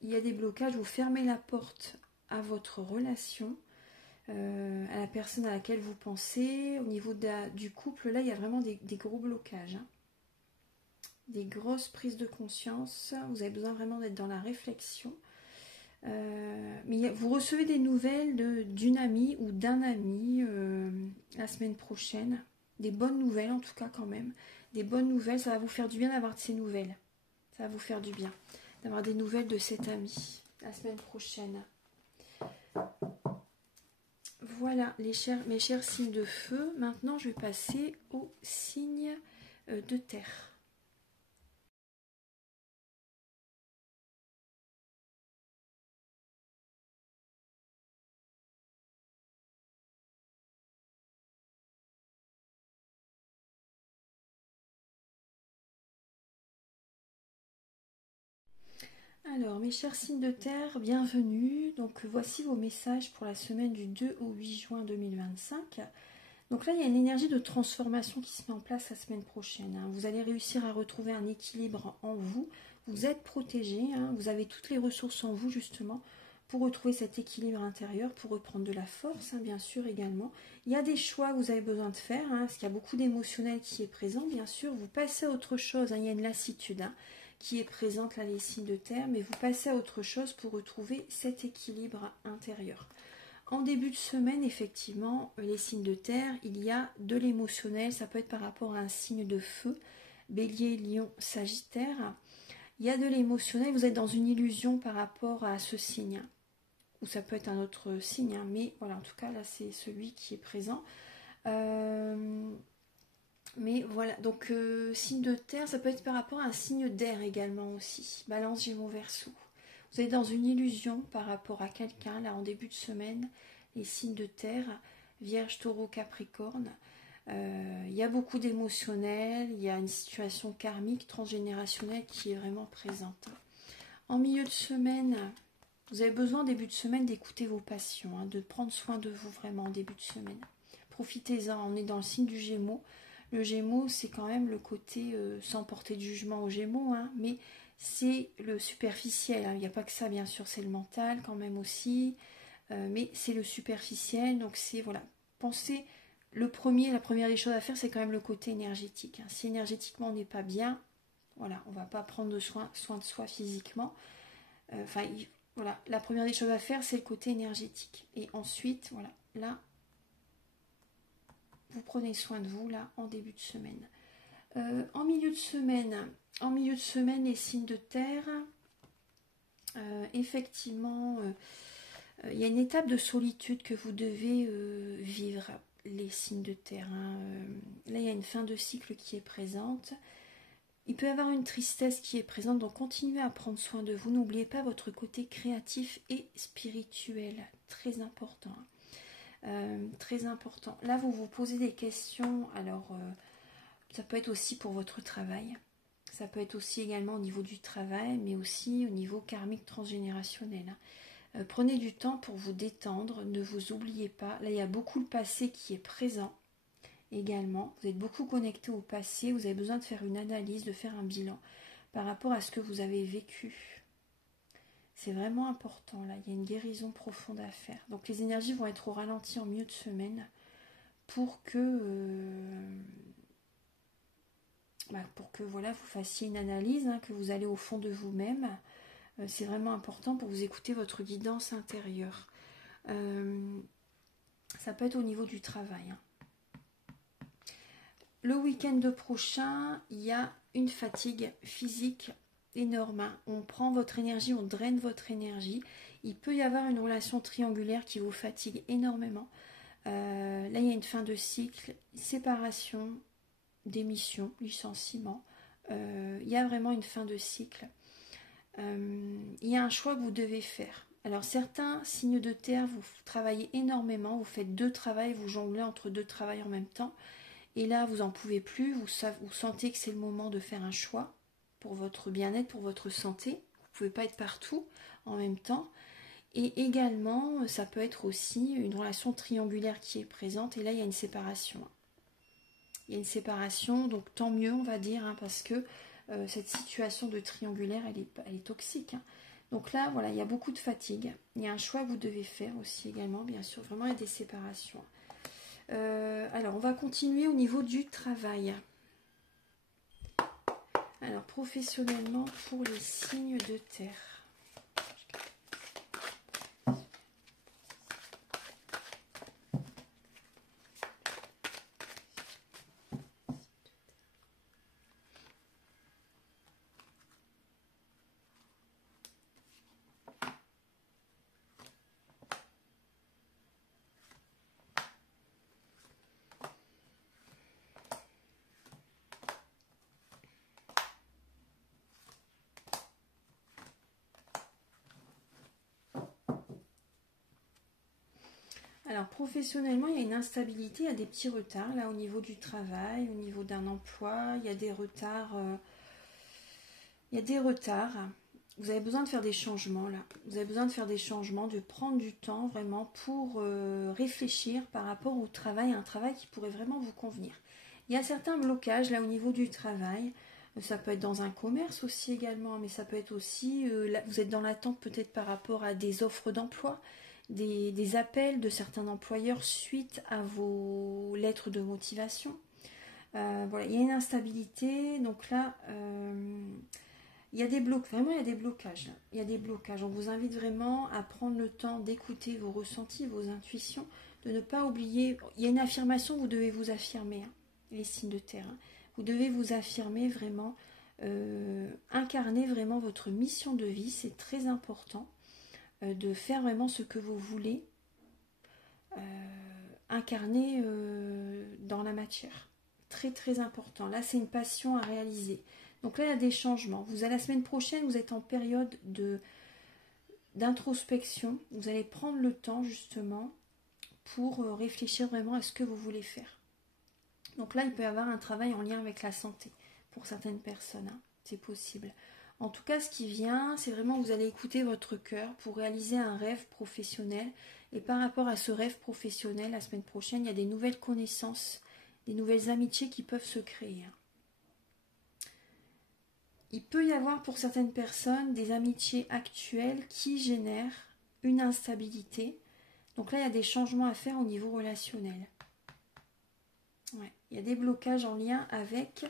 Il y a des blocages, vous fermez la porte à votre relation, à la personne à laquelle vous pensez. Au niveau du couple, là il y a vraiment des gros blocages. Des grosses prises de conscience. Vous avez besoin vraiment d'être dans la réflexion. Mais vous recevez des nouvelles d'une amie ou d'un ami la semaine prochaine. Des bonnes nouvelles en tout cas quand même. Des bonnes nouvelles, ça va vous faire du bien d'avoir de ces nouvelles. Ça va vous faire du bien d'avoir des nouvelles de cet ami la semaine prochaine. Voilà mes chers signes de feu. Maintenant je vais passer aux signes de terre. Alors, mes chers signes de terre, bienvenue. Donc, voici vos messages pour la semaine du 2 au 8 juin 2025. Donc là, il y a une énergie de transformation qui se met en place la semaine prochaine. Vous allez réussir à retrouver un équilibre en vous. Vous êtes protégé. Vous avez toutes les ressources en vous, justement, pour retrouver cet équilibre intérieur, pour reprendre de la force, bien sûr, également. Il y a des choix que vous avez besoin de faire, parce qu'il y a beaucoup d'émotionnel qui est présent, bien sûr. Vous passez à autre chose. Il y a une lassitude qui est présente là, les signes de terre, mais vous passez à autre chose pour retrouver cet équilibre intérieur. En début de semaine, effectivement, les signes de terre, il y a de l'émotionnel, ça peut être par rapport à un signe de feu, Bélier, Lion, Sagittaire. Il y a de l'émotionnel, vous êtes dans une illusion par rapport à ce signe, ou ça peut être un autre signe, mais voilà, en tout cas, là, c'est celui qui est présent. Mais voilà, donc signe de terre, ça peut être par rapport à un signe d'air également aussi. Balance, Gémeaux, Verseau. Vous êtes dans une illusion par rapport à quelqu'un, là en début de semaine, les signes de terre, Vierge, Taureau, Capricorne. Il y a beaucoup d'émotionnel, il y a une situation karmique, transgénérationnelle qui est vraiment présente. En milieu de semaine, vous avez besoin en début de semaine d'écouter vos passions, de prendre soin de vous vraiment en début de semaine. profitez-en, on est dans le signe du Gémeaux. Le Gémeaux, c'est quand même le côté, sans porter de jugement aux Gémeaux, hein, mais c'est le superficiel, hein. Il n'y a pas que ça, bien sûr, c'est le mental quand même aussi, mais c'est le superficiel, donc c'est, voilà, pensez, la première des choses à faire, c'est quand même le côté énergétique, hein. Si énergétiquement on n'est pas bien, voilà, on ne va pas prendre soin de soi physiquement, voilà, la première des choses à faire, c'est le côté énergétique, et ensuite, voilà, là, vous prenez soin de vous, là, en début de semaine. En milieu de semaine, les signes de terre, effectivement, il y a une étape de solitude que vous devez vivre, les signes de terre, hein. Là, il y a une fin de cycle qui est présente. Il peut y avoir une tristesse qui est présente, donc continuez à prendre soin de vous. N'oubliez pas votre côté créatif et spirituel, très important, hein. Très important. Là, vous vous posez des questions, alors ça peut être aussi pour votre travail. Ça peut être aussi également au niveau du travail, mais aussi au niveau karmique transgénérationnel, hein. Prenez du temps pour vous détendre, ne vous oubliez pas. Là, il y a beaucoup le passé qui est présent également. Vous êtes beaucoup connecté au passé, vous avez besoin de faire une analyse, de faire un bilan par rapport à ce que vous avez vécu. C'est vraiment important, là. Il y a une guérison profonde à faire. Donc, les énergies vont être au ralenti en milieu de semaine pour que... voilà, vous fassiez une analyse, hein, que vous allez au fond de vous-même. C'est vraiment important pour vous écouter votre guidance intérieure. Ça peut être au niveau du travail, hein. Le week-end prochain, il y a une fatigue physique énorme, hein. On prend votre énergie, on draine votre énergie. Il peut y avoir une relation triangulaire qui vous fatigue énormément. Là, il y a une fin de cycle, séparation, démission, licenciement. Il y a vraiment une fin de cycle. Il y a un choix que vous devez faire. Alors certains signes de terre, vous travaillez énormément, vous faites 2 travails, vous jonglez entre 2 travails en même temps. Et là, vous n'en pouvez plus, vous sentez que c'est le moment de faire un choix pour votre bien-être, pour votre santé. Vous ne pouvez pas être partout en même temps. Et également, ça peut être aussi une relation triangulaire qui est présente. Et là, il y a une séparation. Il y a une séparation, donc tant mieux, on va dire, hein, parce que cette situation de triangulaire, elle est toxique, hein. Donc là, voilà, il y a beaucoup de fatigue. Il y a un choix que vous devez faire aussi également, bien sûr. Vraiment, il y a des séparations. Alors, on va continuer au niveau du travail. Alors, professionnellement, pour les signes de terre. Alors professionnellement, il y a une instabilité, il y a des petits retards là au niveau du travail, au niveau d'un emploi, il y a des retards. Vous avez besoin de faire des changements là. Vous avez besoin de faire des changements, de prendre du temps vraiment pour réfléchir par rapport au travail, un travail qui pourrait vraiment vous convenir. Il y a certains blocages là au niveau du travail. Ça peut être dans un commerce aussi également, mais ça peut être aussi, là, vous êtes dans l'attente peut-être par rapport à des offres d'emploi, des appels de certains employeurs suite à vos lettres de motivation. Voilà, il y a une instabilité, donc là, il y a des blocages, vraiment il y a des blocages. Là. Il y a des blocages. On vous invite vraiment à prendre le temps d'écouter vos ressentis, vos intuitions, de ne pas oublier. Il y a une affirmation, vous devez vous affirmer, hein, les signes de terre. Hein. Vous devez vous affirmer vraiment, incarner vraiment votre mission de vie, c'est très important. De faire vraiment ce que vous voulez incarner dans la matière. Très très important. Là, c'est une passion à réaliser. Donc là, il y a des changements. La semaine prochaine, vous êtes en période d'introspection. Vous allez prendre le temps justement pour réfléchir vraiment à ce que vous voulez faire. Donc là, il peut y avoir un travail en lien avec la santé pour certaines personnes. Hein. C'est possible. En tout cas, ce qui vient, c'est vraiment vous allez écouter votre cœur pour réaliser un rêve professionnel Et par rapport à ce rêve professionnel, la semaine prochaine, il y a des nouvelles connaissances, des nouvelles amitiés qui peuvent se créer. Il peut y avoir pour certaines personnes des amitiés actuelles qui génèrent une instabilité. Donc là, il y a des changements à faire au niveau relationnel. Ouais, il y a des blocages en lien avec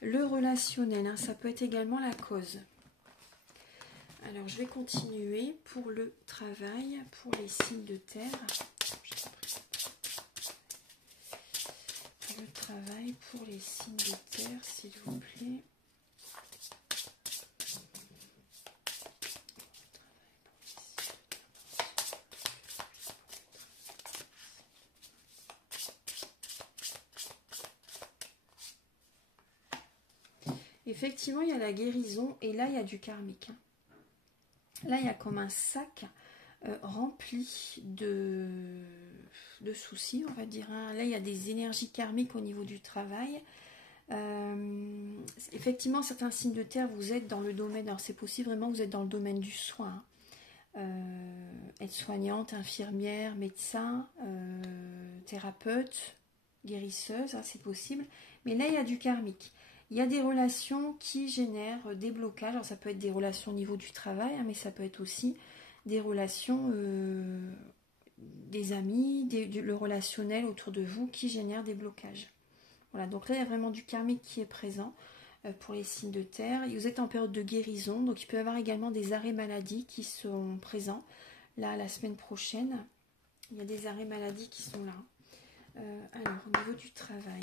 le relationnel. Hein. Ça peut être également la cause. Alors, je vais continuer pour le travail, pour les signes de terre. Le travail pour les signes de terre, s'il vous plaît. Effectivement, il y a la guérison et là, il y a du karmique. Là, il y a comme un sac rempli de soucis, on va dire. Hein. Là, il y a des énergies karmiques au niveau du travail. Effectivement, certains signes de terre, vous êtes dans le domaine, alors c'est possible vraiment, vous êtes dans le domaine du soin. Être soignante, infirmière, médecin, thérapeute, guérisseuse, hein, c'est possible. Mais là, il y a du karmique. Il y a des relations qui génèrent des blocages. Alors, ça peut être des relations au niveau du travail, hein, mais ça peut être aussi des relations, des amis, le relationnel autour de vous qui génèrent des blocages. Voilà, donc là, il y a vraiment du karmique qui est présent pour les signes de terre. Vous êtes en période de guérison, donc il peut y avoir également des arrêts maladie qui sont présents. Là, la semaine prochaine, il y a des arrêts maladie qui sont là. Alors, au niveau du travail...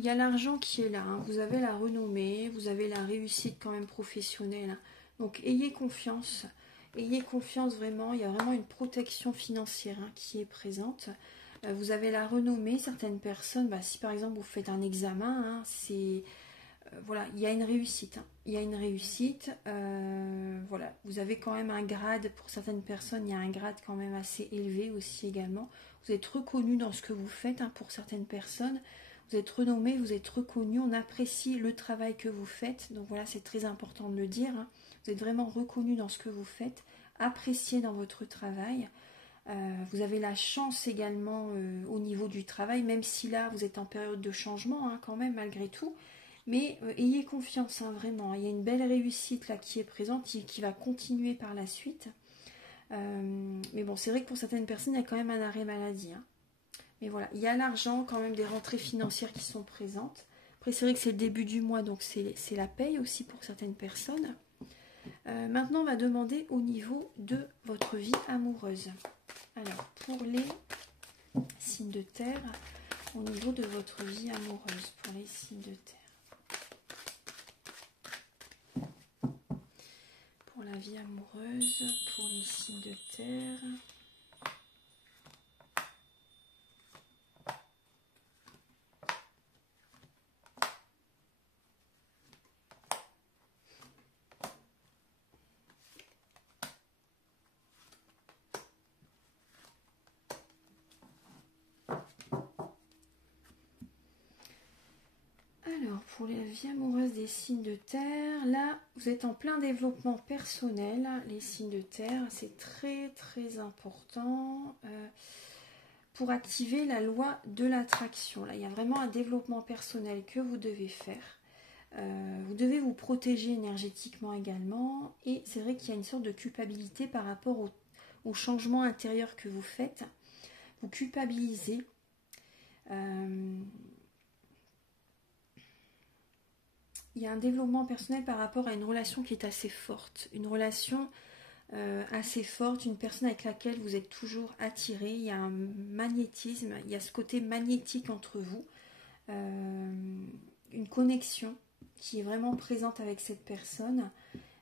Il y a l'argent qui est là, hein. Vous avez la renommée, vous avez la réussite quand même professionnelle. Hein. Donc ayez confiance vraiment, il y a vraiment une protection financière hein, qui est présente. Vous avez la renommée, certaines personnes, si par exemple vous faites un examen, hein, c'est... voilà, il y a une réussite. Hein. Il y a une réussite. Voilà, vous avez quand même un grade, pour certaines personnes, il y a un grade quand même assez élevé aussi également. Vous êtes reconnu dans ce que vous faites hein, pour certaines personnes. Vous êtes renommé, vous êtes reconnu, on apprécie le travail que vous faites. Donc voilà, c'est très important de le dire. Hein. Vous êtes vraiment reconnu dans ce que vous faites, apprécié dans votre travail. Vous avez la chance également au niveau du travail, même si là, vous êtes en période de changement hein, quand même, malgré tout. Mais ayez confiance, hein, vraiment. Il y a une belle réussite là qui est présente, qui va continuer par la suite. Mais bon, c'est vrai que pour certaines personnes, il y a quand même un arrêt maladie. Hein. Mais voilà, il y a l'argent, quand même des rentrées financières qui sont présentes. Après, c'est vrai que c'est le début du mois, donc c'est la paye aussi pour certaines personnes. Maintenant, on va demander au niveau de votre vie amoureuse. Alors, pour les signes de terre, au niveau de votre vie amoureuse, pour les signes de terre. Pour la vie amoureuse, pour les signes de terre. Alors, pour la vie amoureuse des signes de terre, là, vous êtes en plein développement personnel, les signes de terre, c'est très très important pour activer la loi de l'attraction. Là, il y a vraiment un développement personnel que vous devez faire. Vous devez vous protéger énergétiquement également, et c'est vrai qu'il y a une sorte de culpabilité par rapport au changement intérieur que vous faites. Vous culpabilisez. Il y a un développement personnel par rapport à une relation qui est assez forte. Une relation assez forte, une personne avec laquelle vous êtes toujours attiré. Il y a un magnétisme, il y a ce côté magnétique entre vous. Une connexion qui est vraiment présente avec cette personne.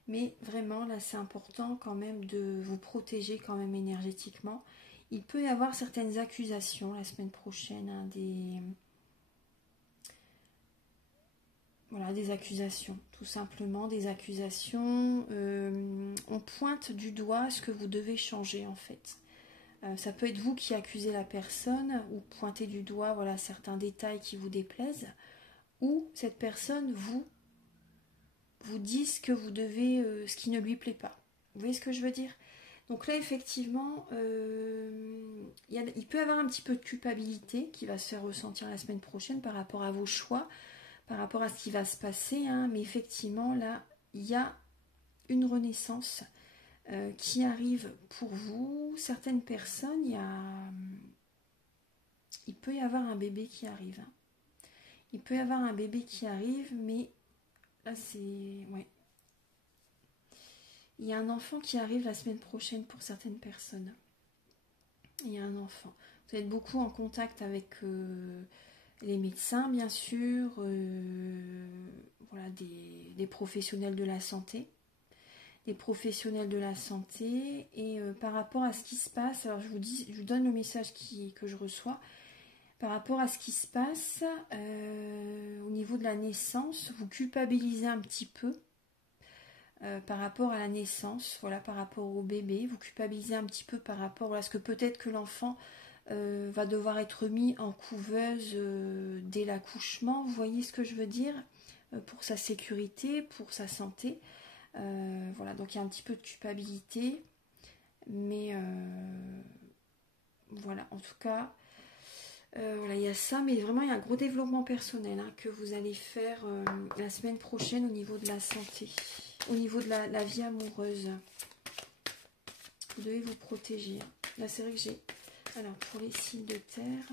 Mais vraiment, là, c'est important quand même de vous protéger quand même énergétiquement. Il peut y avoir certaines accusations la semaine prochaine, hein, Voilà, des accusations, tout simplement, des accusations. On pointe du doigt ce que vous devez changer, en fait. Ça peut être vous qui accusez la personne, ou pointez du doigt, voilà, certains détails qui vous déplaisent, ou cette personne vous dit ce que vous devez, ce qui ne lui plaît pas. Vous voyez ce que je veux dire? Donc là, effectivement, il peut y avoir un petit peu de culpabilité qui va se faire ressentir la semaine prochaine par rapport à vos choix, par rapport à ce qui va se passer, hein, mais effectivement, là, il y a une renaissance qui arrive pour vous. Certaines personnes, il peut y avoir un bébé qui arrive. Hein. Il peut y avoir un bébé qui arrive, mais là, c'est... Ouais. Il y a un enfant qui arrive la semaine prochaine pour certaines personnes. Il y a un enfant. Vous êtes beaucoup en contact avec les médecins, bien sûr, voilà, des professionnels de la santé. Des professionnels de la santé. Et par rapport à ce qui se passe, alors je vous donne le message que je reçois. Par rapport à ce qui se passe au niveau de la naissance, vous culpabilisez un petit peu. Par rapport à la naissance, voilà, par rapport au bébé, vous culpabilisez un petit peu par rapport à ce que peut-être que l'enfant va devoir être mis en couveuse dès l'accouchement, vous voyez ce que je veux dire, pour sa sécurité, pour sa santé, voilà, donc il y a un petit peu de culpabilité, mais voilà, en tout cas, voilà, il y a ça, mais vraiment il y a un gros développement personnel hein, que vous allez faire la semaine prochaine au niveau de la santé. Au niveau de la vie amoureuse, vous devez vous protéger. Là, c'est vrai que j'ai... Alors, pour les signes de terre...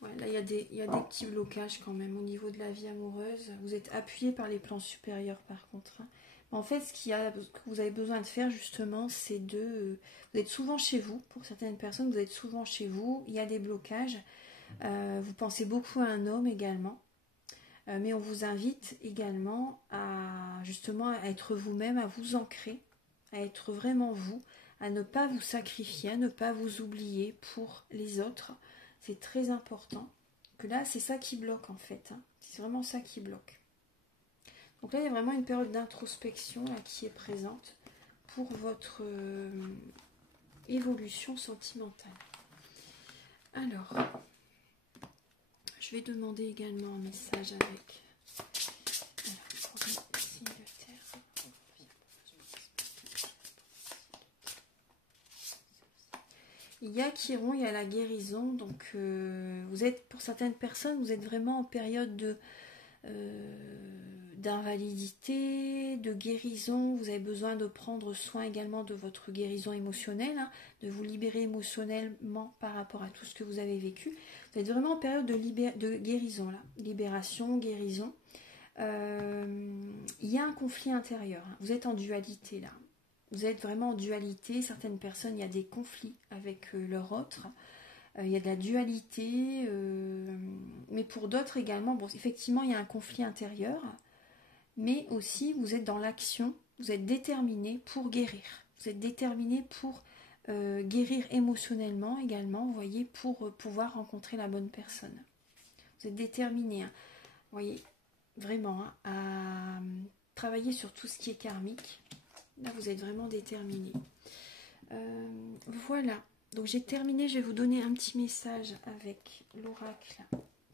Ouais, là, il y a des petits blocages quand même au niveau de la vie amoureuse. Vous êtes appuyé par les plans supérieurs, par contre. Hein. En fait, ce que vous avez besoin de faire, justement, c'est de... Vous êtes souvent chez vous. Pour certaines personnes, vous êtes souvent chez vous. Il y a des blocages. Vous pensez beaucoup à un homme également. Mais on vous invite également à, justement, à être vous-même, à vous ancrer, à être vraiment vous, à ne pas vous sacrifier, à ne pas vous oublier pour les autres. C'est très important. Que là, c'est ça qui bloque en fait. Hein. C'est vraiment ça qui bloque. Donc là, il y a vraiment une période d'introspection qui est présente pour votre évolution sentimentale. Alors, je vais demander également un message avec... Alors, pour les signes de terre. Il y a Chiron, il y a la guérison. Donc, vous êtes, pour certaines personnes, vous êtes vraiment en période de... d'invalidité, de guérison. Vous avez besoin de prendre soin également de votre guérison émotionnelle, hein, de vous libérer émotionnellement par rapport à tout ce que vous avez vécu. Vous êtes vraiment en période de guérison, là. Libération, guérison. Il y a un conflit intérieur. Hein. Vous êtes en dualité, là. Vous êtes vraiment en dualité. Certaines personnes, il y a des conflits avec leur autre. Il y a de la dualité, mais pour d'autres également, bon, effectivement, il y a un conflit intérieur, mais aussi vous êtes dans l'action, vous êtes déterminé pour guérir. Vous êtes déterminé pour guérir émotionnellement également, vous voyez, pour pouvoir rencontrer la bonne personne. Vous êtes déterminé, hein, vous voyez, vraiment, hein, à travailler sur tout ce qui est karmique. Là, vous êtes vraiment déterminé. Voilà. Donc j'ai terminé, je vais vous donner un petit message avec l'oracle,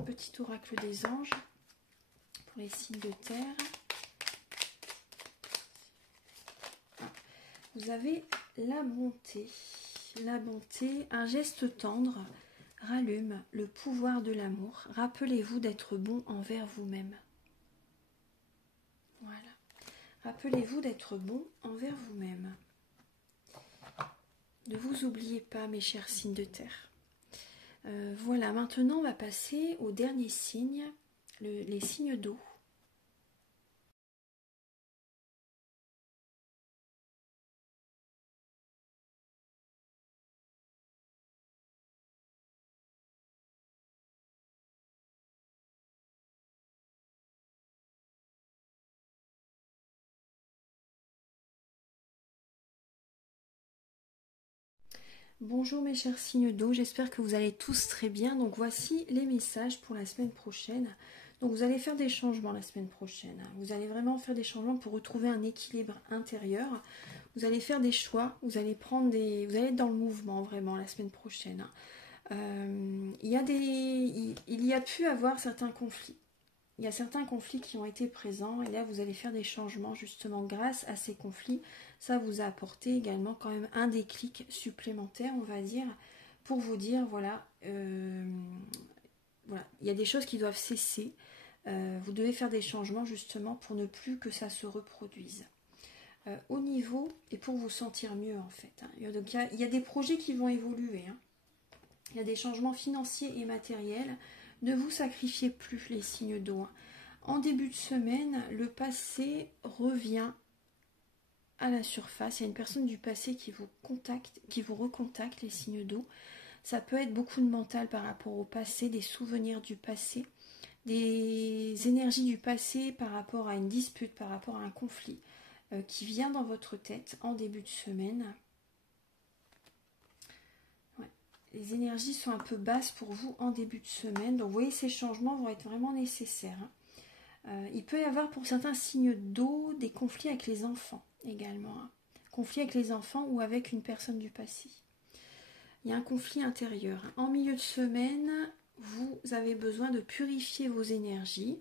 petit oracle des anges, pour les signes de terre. Vous avez la bonté, un geste tendre rallume le pouvoir de l'amour. Rappelez-vous d'être bon envers vous-même. Voilà. Rappelez-vous d'être bon envers vous-même. Ne vous oubliez pas, mes chers signes de terre. Voilà, maintenant on va passer au dernier signe, les signes d'eau. Bonjour mes chers signes d'eau, j'espère que vous allez tous très bien. Donc voici les messages pour la semaine prochaine. Donc vous allez faire des changements la semaine prochaine. Vous allez vraiment faire des changements pour retrouver un équilibre intérieur. Vous allez faire des choix, vous allez être dans le mouvement vraiment la semaine prochaine. Il y a pu avoir certains conflits. Il y a certains conflits qui ont été présents et là vous allez faire des changements justement grâce à ces conflits. Ça vous a apporté également quand même un déclic supplémentaire, on va dire, pour vous dire voilà, voilà, il y a des choses qui doivent cesser. Vous devez faire des changements justement pour ne plus que ça se reproduise. Au niveau, et pour vous sentir mieux en fait. Hein. Donc il y a des projets qui vont évoluer. Hein. Il y a des changements financiers et matériels. Ne vous sacrifiez plus les signes d'eau. Hein. En début de semaine, le passé revient à la surface. Il y a une personne du passé qui vous contacte, qui vous recontacte, les signes d'eau. Ça peut être beaucoup de mental par rapport au passé, des souvenirs du passé, des énergies du passé par rapport à une dispute, par rapport à un conflit qui vient dans votre tête en début de semaine. Les énergies sont un peu basses pour vous en début de semaine. Donc vous voyez, ces changements vont être vraiment nécessaires. Il peut y avoir pour certains signes d'eau des conflits avec les enfants également. Hein. Conflits avec les enfants ou avec une personne du passé. Il y a un conflit intérieur. En milieu de semaine, vous avez besoin de purifier vos énergies.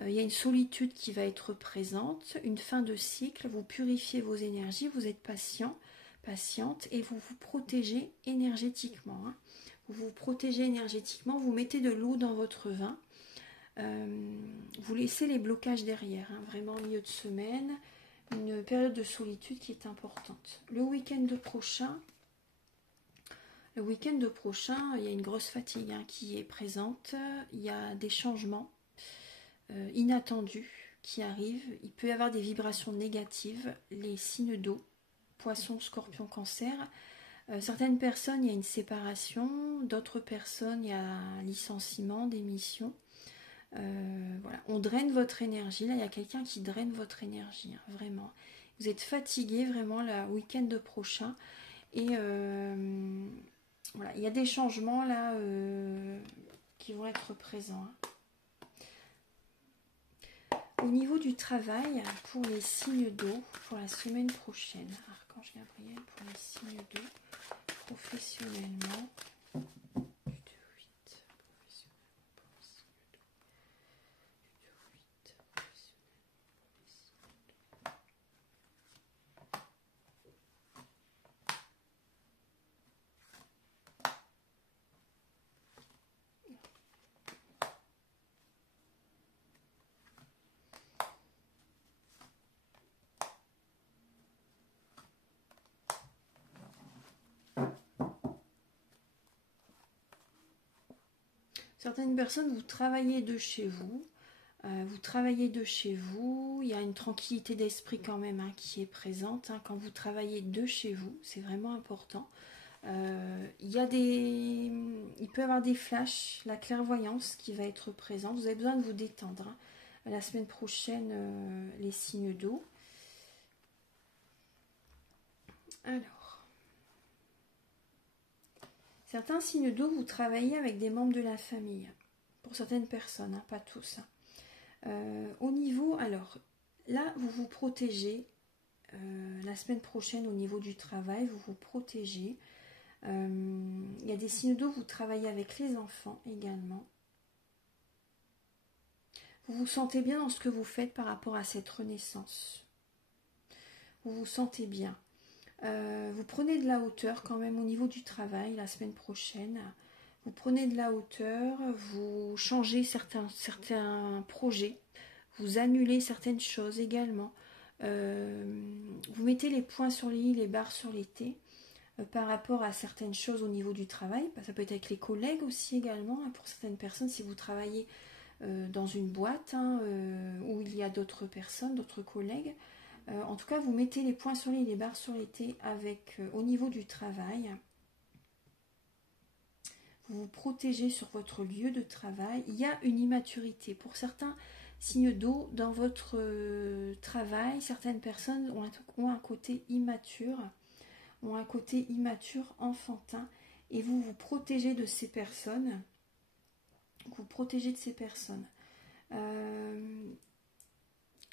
Il y a une solitude qui va être présente. Une fin de cycle, vous purifiez vos énergies, vous êtes patient. Patiente et vous vous protégez énergétiquement. Hein. Vous vous protégez énergétiquement, vous mettez de l'eau dans votre vin, vous laissez les blocages derrière, hein, vraiment au milieu de semaine, une période de solitude qui est importante. Le week-end prochain, il y a une grosse fatigue hein, qui est présente, il y a des changements inattendus qui arrivent, il peut y avoir des vibrations négatives, les signes d'eau, Poisson, Scorpion, Cancer. Certaines personnes, il y a une séparation. D'autres personnes, il y a un licenciement, démission. Voilà. On draine votre énergie. Là, il y a quelqu'un qui draine votre énergie. Hein, vraiment. Vous êtes fatigué vraiment le week-end prochain. Et voilà, il y a des changements là qui vont être présents. Hein. Au niveau du travail, pour les signes d'eau, pour la semaine prochaine, Archange Gabriel, pour les signes d'eau, professionnellement, certaines personnes, vous travaillez de chez vous. Il y a une tranquillité d'esprit quand même hein, qui est présente hein, quand vous travaillez de chez vous, c'est vraiment important. Il peut y avoir des flashs, la clairvoyance qui va être présente. Vous avez besoin de vous détendre. Hein. La semaine prochaine, les signes d'eau. Alors, certains signes d'eau, vous travaillez avec des membres de la famille. Pour certaines personnes, hein, pas tous. Hein. Au niveau, alors, là, vous vous protégez. La semaine prochaine, au niveau du travail, vous vous protégez. Il y a des signes d'eau, vous travaillez avec les enfants également. Vous vous sentez bien dans ce que vous faites par rapport à cette renaissance. Vous vous sentez bien. Vous prenez de la hauteur quand même au niveau du travail la semaine prochaine. Vous prenez de la hauteur, vous changez certains projets, vous annulez certaines choses également. Vous mettez les points sur les i, les barres sur les t par rapport à certaines choses au niveau du travail. Ça peut être avec les collègues aussi également. Hein, pour certaines personnes, si vous travaillez dans une boîte hein, où il y a d'autres personnes, d'autres collègues. En tout cas, vous mettez les points sur les i, les barres sur les t avec, au niveau du travail. Vous vous protégez sur votre lieu de travail. Il y a une immaturité. Pour certains signes d'eau, dans votre travail, certaines personnes ont un côté immature. ont un côté immature, enfantin, et vous vous protégez de ces personnes. Vous protégez de ces personnes.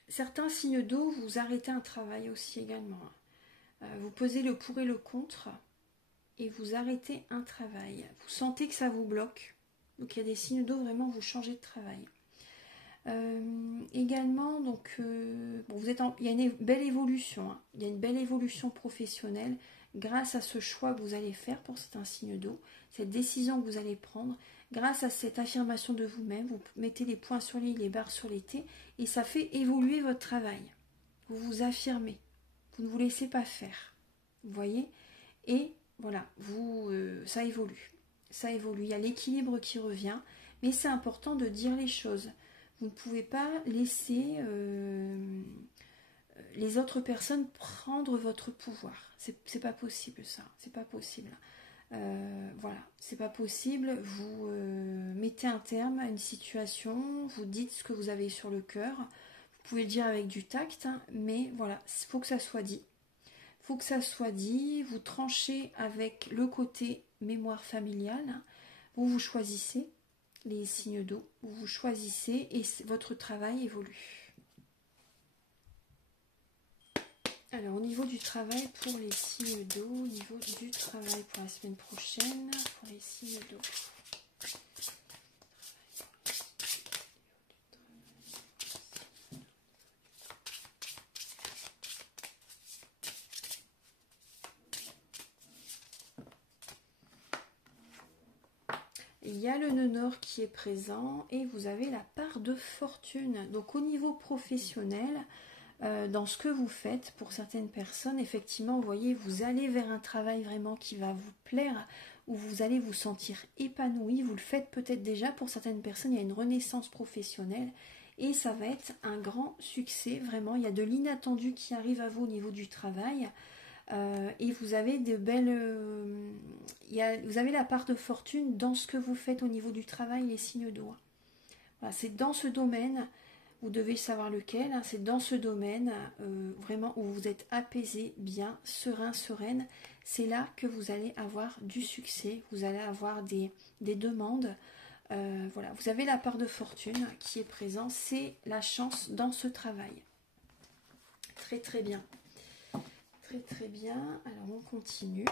Certains signes d'eau, vous arrêtez un travail aussi également. Vous pesez le pour et le contre et vous arrêtez un travail. Vous sentez que ça vous bloque. Donc il y a des signes d'eau, vraiment vous changez de travail. Également, donc, bon, il y a une belle évolution. Hein. Il y a une belle évolution professionnelle grâce à ce choix que vous allez faire pour certains signes d'eau, cette décision que vous allez prendre. Grâce à cette affirmation de vous-même, vous mettez les points sur les i, les barres sur les t, et ça fait évoluer votre travail. Vous vous affirmez, vous ne vous laissez pas faire. Vous voyez? Et voilà, ça évolue. Ça évolue. Il y a l'équilibre qui revient, mais c'est important de dire les choses. Vous ne pouvez pas laisser les autres personnes prendre votre pouvoir. C'est pas possible ça. C'est pas possible. Voilà, c'est pas possible. Vous mettez un terme à une situation, vous dites ce que vous avez sur le cœur. Vous pouvez le dire avec du tact, hein, mais voilà, il faut que ça soit dit. Il faut que ça soit dit. Vous tranchez avec le côté mémoire familiale. Hein. Vous choisissez les signes d'eau, vous choisissez et votre travail évolue. Alors, au niveau du travail pour les signes d'eau, au niveau du travail pour la semaine prochaine, pour les signes d'eau. Il y a le nœud nord qui est présent et vous avez la part de fortune. Donc, au niveau professionnel, dans ce que vous faites, pour certaines personnes, effectivement, vous voyez, vous allez vers un travail vraiment qui va vous plaire, où vous allez vous sentir épanoui. Vous le faites peut-être déjà, pour certaines personnes, il y a une renaissance professionnelle et ça va être un grand succès, vraiment. Il y a de l'inattendu qui arrive à vous au niveau du travail et vous avez de belles... vous avez la part de fortune dans ce que vous faites au niveau du travail, les signes d'eau. Voilà, c'est dans ce domaine... Vous devez savoir lequel, hein, c'est dans ce domaine vraiment où vous êtes apaisé, bien, serein, sereine. C'est là que vous allez avoir du succès, vous allez avoir des demandes. Voilà, vous avez la part de fortune qui est présente, c'est la chance dans ce travail. Très très bien. Très très bien. Alors on continue.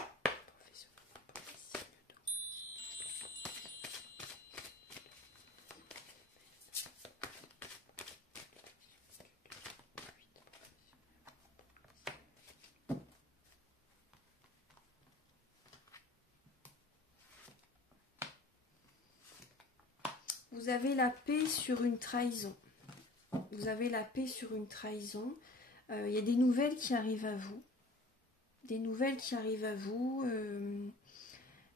Vous avez la paix sur une trahison. Vous avez la paix sur une trahison. Il y a des nouvelles qui arrivent à vous. Des nouvelles qui arrivent à vous.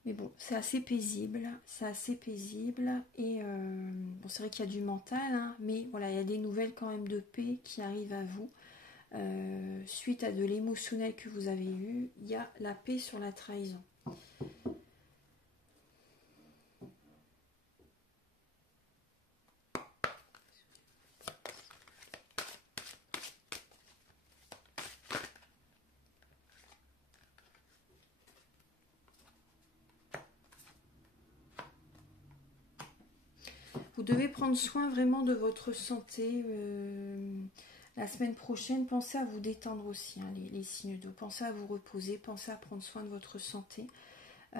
Mais bon, c'est assez paisible. C'est assez paisible. Et bon, c'est vrai qu'il y a du mental. Hein, mais voilà, il y a des nouvelles quand même de paix qui arrivent à vous. Suite à de l'émotionnel que vous avez eu, il y a la paix sur la trahison. Vous devez prendre soin vraiment de votre santé. La semaine prochaine, pensez à vous détendre aussi, hein, les signes d'eau. Pensez à vous reposer, pensez à prendre soin de votre santé. C'est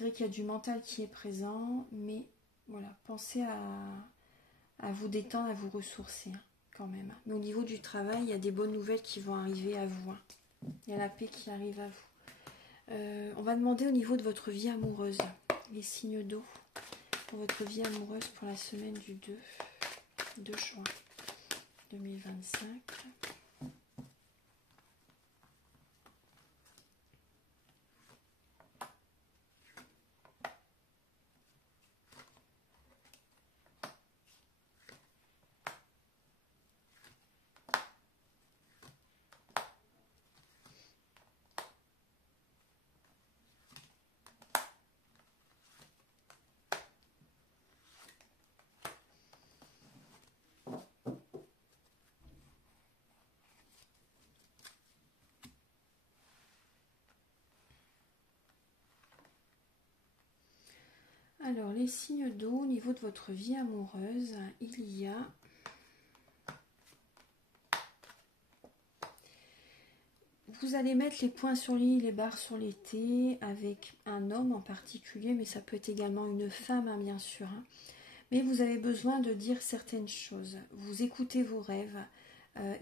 vrai qu'il y a du mental qui est présent, mais voilà, pensez à vous détendre, à vous ressourcer hein, quand même. Mais au niveau du travail, il y a des bonnes nouvelles qui vont arriver à vous. Hein. Il y a la paix qui arrive à vous. On va demander au niveau de votre vie amoureuse, les signes d'eau. Pour votre vie amoureuse pour la semaine du 2 juin 2025. Alors, les signes d'eau, au niveau de votre vie amoureuse, il y a... Vous allez mettre les points sur les i, les barres sur les t avec un homme en particulier, mais ça peut être également une femme, hein, bien sûr. Hein. Mais vous avez besoin de dire certaines choses. Vous écoutez vos rêves.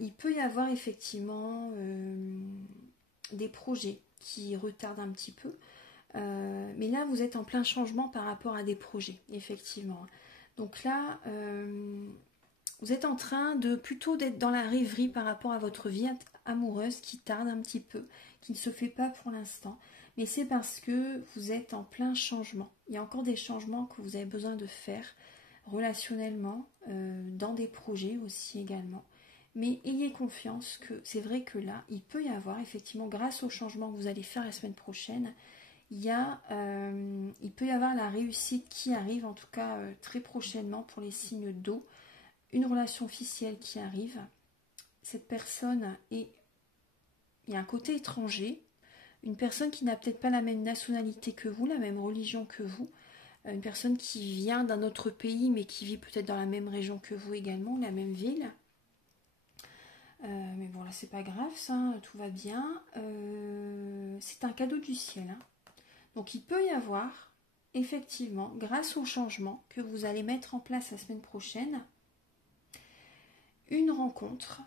Il peut y avoir effectivement des projets qui retardent un petit peu. Mais là, vous êtes en plein changement par rapport à des projets, effectivement. Donc là, vous êtes en train de plutôt d'être dans la rêverie par rapport à votre vie amoureuse qui tarde un petit peu, qui ne se fait pas pour l'instant. Mais c'est parce que vous êtes en plein changement. Il y a encore des changements que vous avez besoin de faire relationnellement, dans des projets aussi également. Mais ayez confiance que c'est vrai que là, il peut y avoir effectivement, grâce au changement que vous allez faire la semaine prochaine, il peut y avoir la réussite qui arrive, en tout cas très prochainement pour les signes d'eau. Une relation officielle qui arrive. Cette personne est... Il y a un côté étranger. Une personne qui n'a peut-être pas la même nationalité que vous, la même religion que vous. Une personne qui vient d'un autre pays, mais qui vit peut-être dans la même région que vous également, la même ville. Mais bon, là, c'est pas grave, ça, tout va bien. C'est un cadeau du ciel. Hein. Donc, il peut y avoir, effectivement, grâce au changement que vous allez mettre en place la semaine prochaine, une rencontre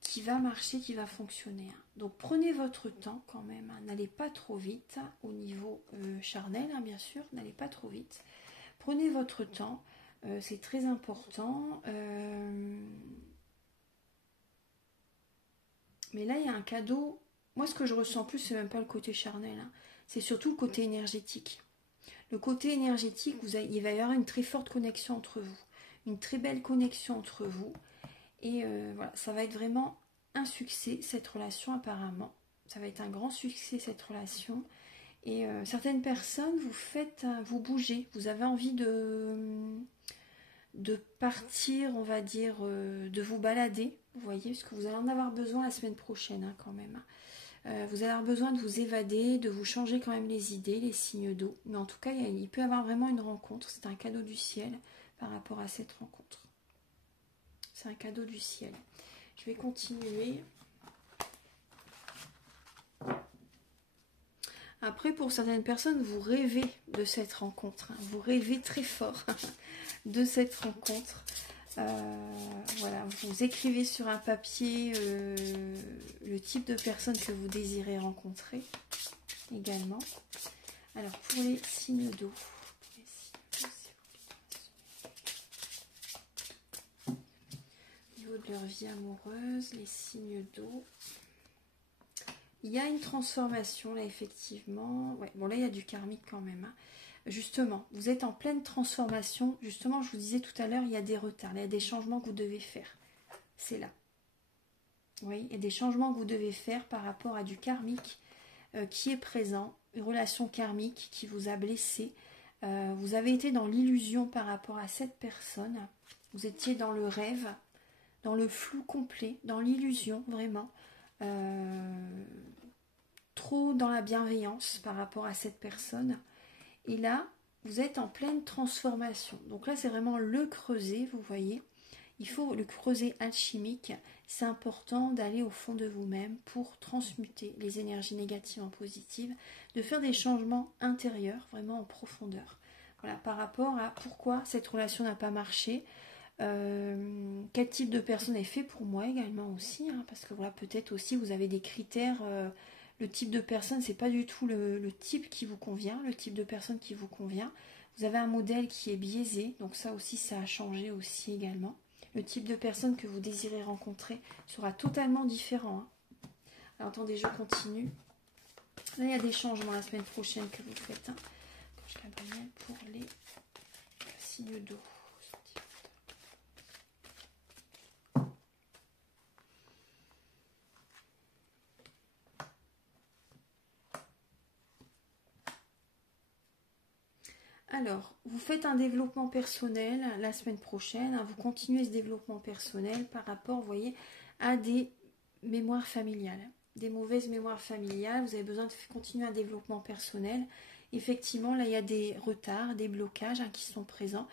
qui va marcher, qui va fonctionner. Donc prenez votre temps quand même, hein. N'allez pas trop vite au niveau charnel, hein, bien sûr, n'allez pas trop vite. Prenez votre temps, c'est très important. Mais là, il y a un cadeau. Moi, ce que je ressens plus, c'est même pas le côté charnel, hein. C'est surtout le côté énergétique. Le côté énergétique, il va y avoir une très forte connexion entre vous, une très belle connexion entre vous. Et voilà, ça va être vraiment un succès, cette relation apparemment. Ça va être un grand succès, cette relation. Et certaines personnes, vous bougez. Vous avez envie de partir, on va dire, de vous balader. Vous voyez, parce que vous allez en avoir besoin la semaine prochaine, hein, quand même. Vous allez avoir besoin de vous évader, de vous changer quand même les idées, les signes d'eau. Mais en tout cas, il peut y avoir vraiment une rencontre. C'est un cadeau du ciel par rapport à cette rencontre. C'est un cadeau du ciel. Je vais continuer. Après, pour certaines personnes, vous rêvez de cette rencontre. Hein. Vous rêvez très fort de cette rencontre. Voilà, vous écrivez sur un papier le type de personne que vous désirez rencontrer également. Alors, pour les signes d'eau. De leur vie amoureuse, les signes d'eau. Il y a une transformation là, effectivement. Ouais, bon, là, il y a du karmique quand même. Hein. Justement, vous êtes en pleine transformation. Justement, je vous disais tout à l'heure, il y a des retards, il y a des changements que vous devez faire. C'est là. Oui, il y a des changements que vous devez faire par rapport à du karmique qui est présent, une relation karmique qui vous a blessé. Vous avez été dans l'illusion par rapport à cette personne. Vous étiez dans le rêve, dans le flou complet, dans l'illusion vraiment, trop dans la bienveillance par rapport à cette personne. Et là, vous êtes en pleine transformation. Donc là, c'est vraiment le creuset, vous voyez. Il faut le creuset alchimique. C'est important d'aller au fond de vous-même pour transmuter les énergies négatives en positives, de faire des changements intérieurs, vraiment en profondeur. Voilà, par rapport à pourquoi cette relation n'a pas marché, quel type de personne est fait pour moi également aussi, hein, parce que voilà, peut-être aussi vous avez des critères, le type de personne, c'est pas du tout le type qui vous convient, le type de personne qui vous convient. Vous avez un modèle qui est biaisé, donc ça aussi, ça a changé aussi également. Le type de personne que vous désirez rencontrer sera totalement différent. Hein. Alors attendez, je continue. Là, il y a des changements la semaine prochaine que vous faites. Hein, pour les signes d'eau. Alors, vous faites un développement personnel la semaine prochaine, hein, vous continuez ce développement personnel par rapport, vous voyez, à des mémoires familiales, des mauvaises mémoires familiales. Vous avez besoin de continuer un développement personnel effectivement, là, il y a des retards, des blocages qui sont présents.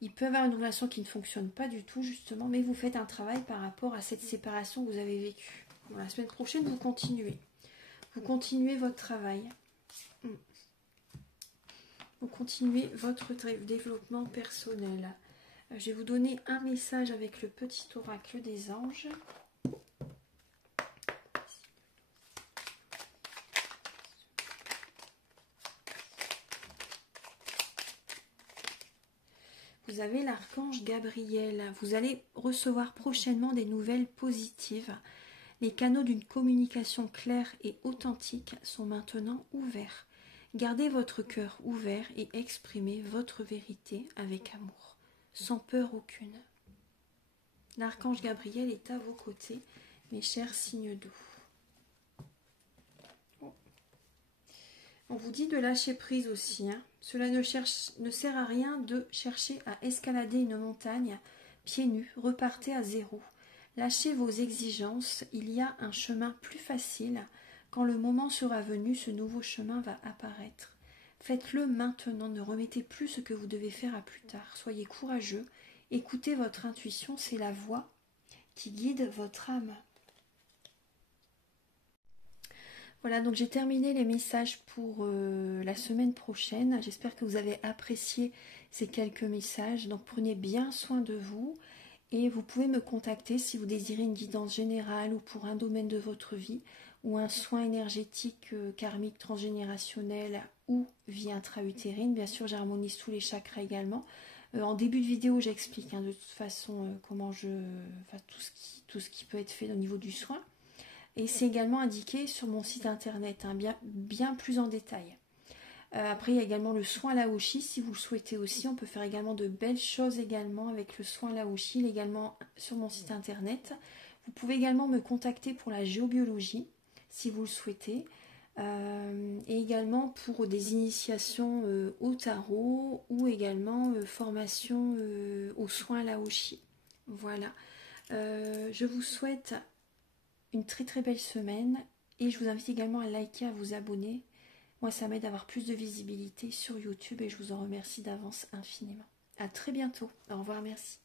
Il peut y avoir une relation qui ne fonctionne pas du tout, justement, mais vous faites un travail par rapport à cette séparation que vous avez vécue. Bon, la semaine prochaine, vous continuez. Vous continuez votre travail. Vous continuez votre développement personnel. Je vais vous donner un message avec le petit oracle des anges. Vous avez l'archange Gabriel. Vous allez recevoir prochainement des nouvelles positives. Les canaux d'une communication claire et authentique sont maintenant ouverts. Gardez votre cœur ouvert et exprimez votre vérité avec amour, sans peur aucune. L'archange Gabriel est à vos côtés, mes chers signes d'eau. On vous dit de lâcher prise aussi. Cela ne sert à rien de chercher à escalader une montagne pieds nus. Repartez à zéro. Lâchez vos exigences. Il y a un chemin plus facile. Quand le moment sera venu, ce nouveau chemin va apparaître. Faites-le maintenant. Ne remettez plus ce que vous devez faire à plus tard. Soyez courageux. Écoutez votre intuition. C'est la voix qui guide votre âme. Voilà, donc j'ai terminé les messages pour la semaine prochaine. J'espère que vous avez apprécié ces quelques messages. Donc prenez bien soin de vous et vous pouvez me contacter si vous désirez une guidance générale ou pour un domaine de votre vie ou un soin énergétique karmique transgénérationnel ou vie intra-utérine. Bien sûr, j'harmonise tous les chakras également. En début de vidéo, j'explique de toute façon comment tout ce qui peut être fait au niveau du soin. Et c'est également indiqué sur mon site internet, bien plus en détail. Après, il y a également le soin Laoshi, si vous le souhaitez aussi. On peut faire également de belles choses également avec le soin Laoshi, également sur mon site internet. Vous pouvez également me contacter pour la géobiologie, si vous le souhaitez. Et également pour des initiations au tarot ou également formation aux soins Laoshi. Voilà. Je vous souhaite une très très belle semaine et je vous invite également à liker, à vous abonner. Moi, ça m'aide à avoir plus de visibilité sur YouTube et je vous en remercie d'avance infiniment. À très bientôt. Au revoir, merci.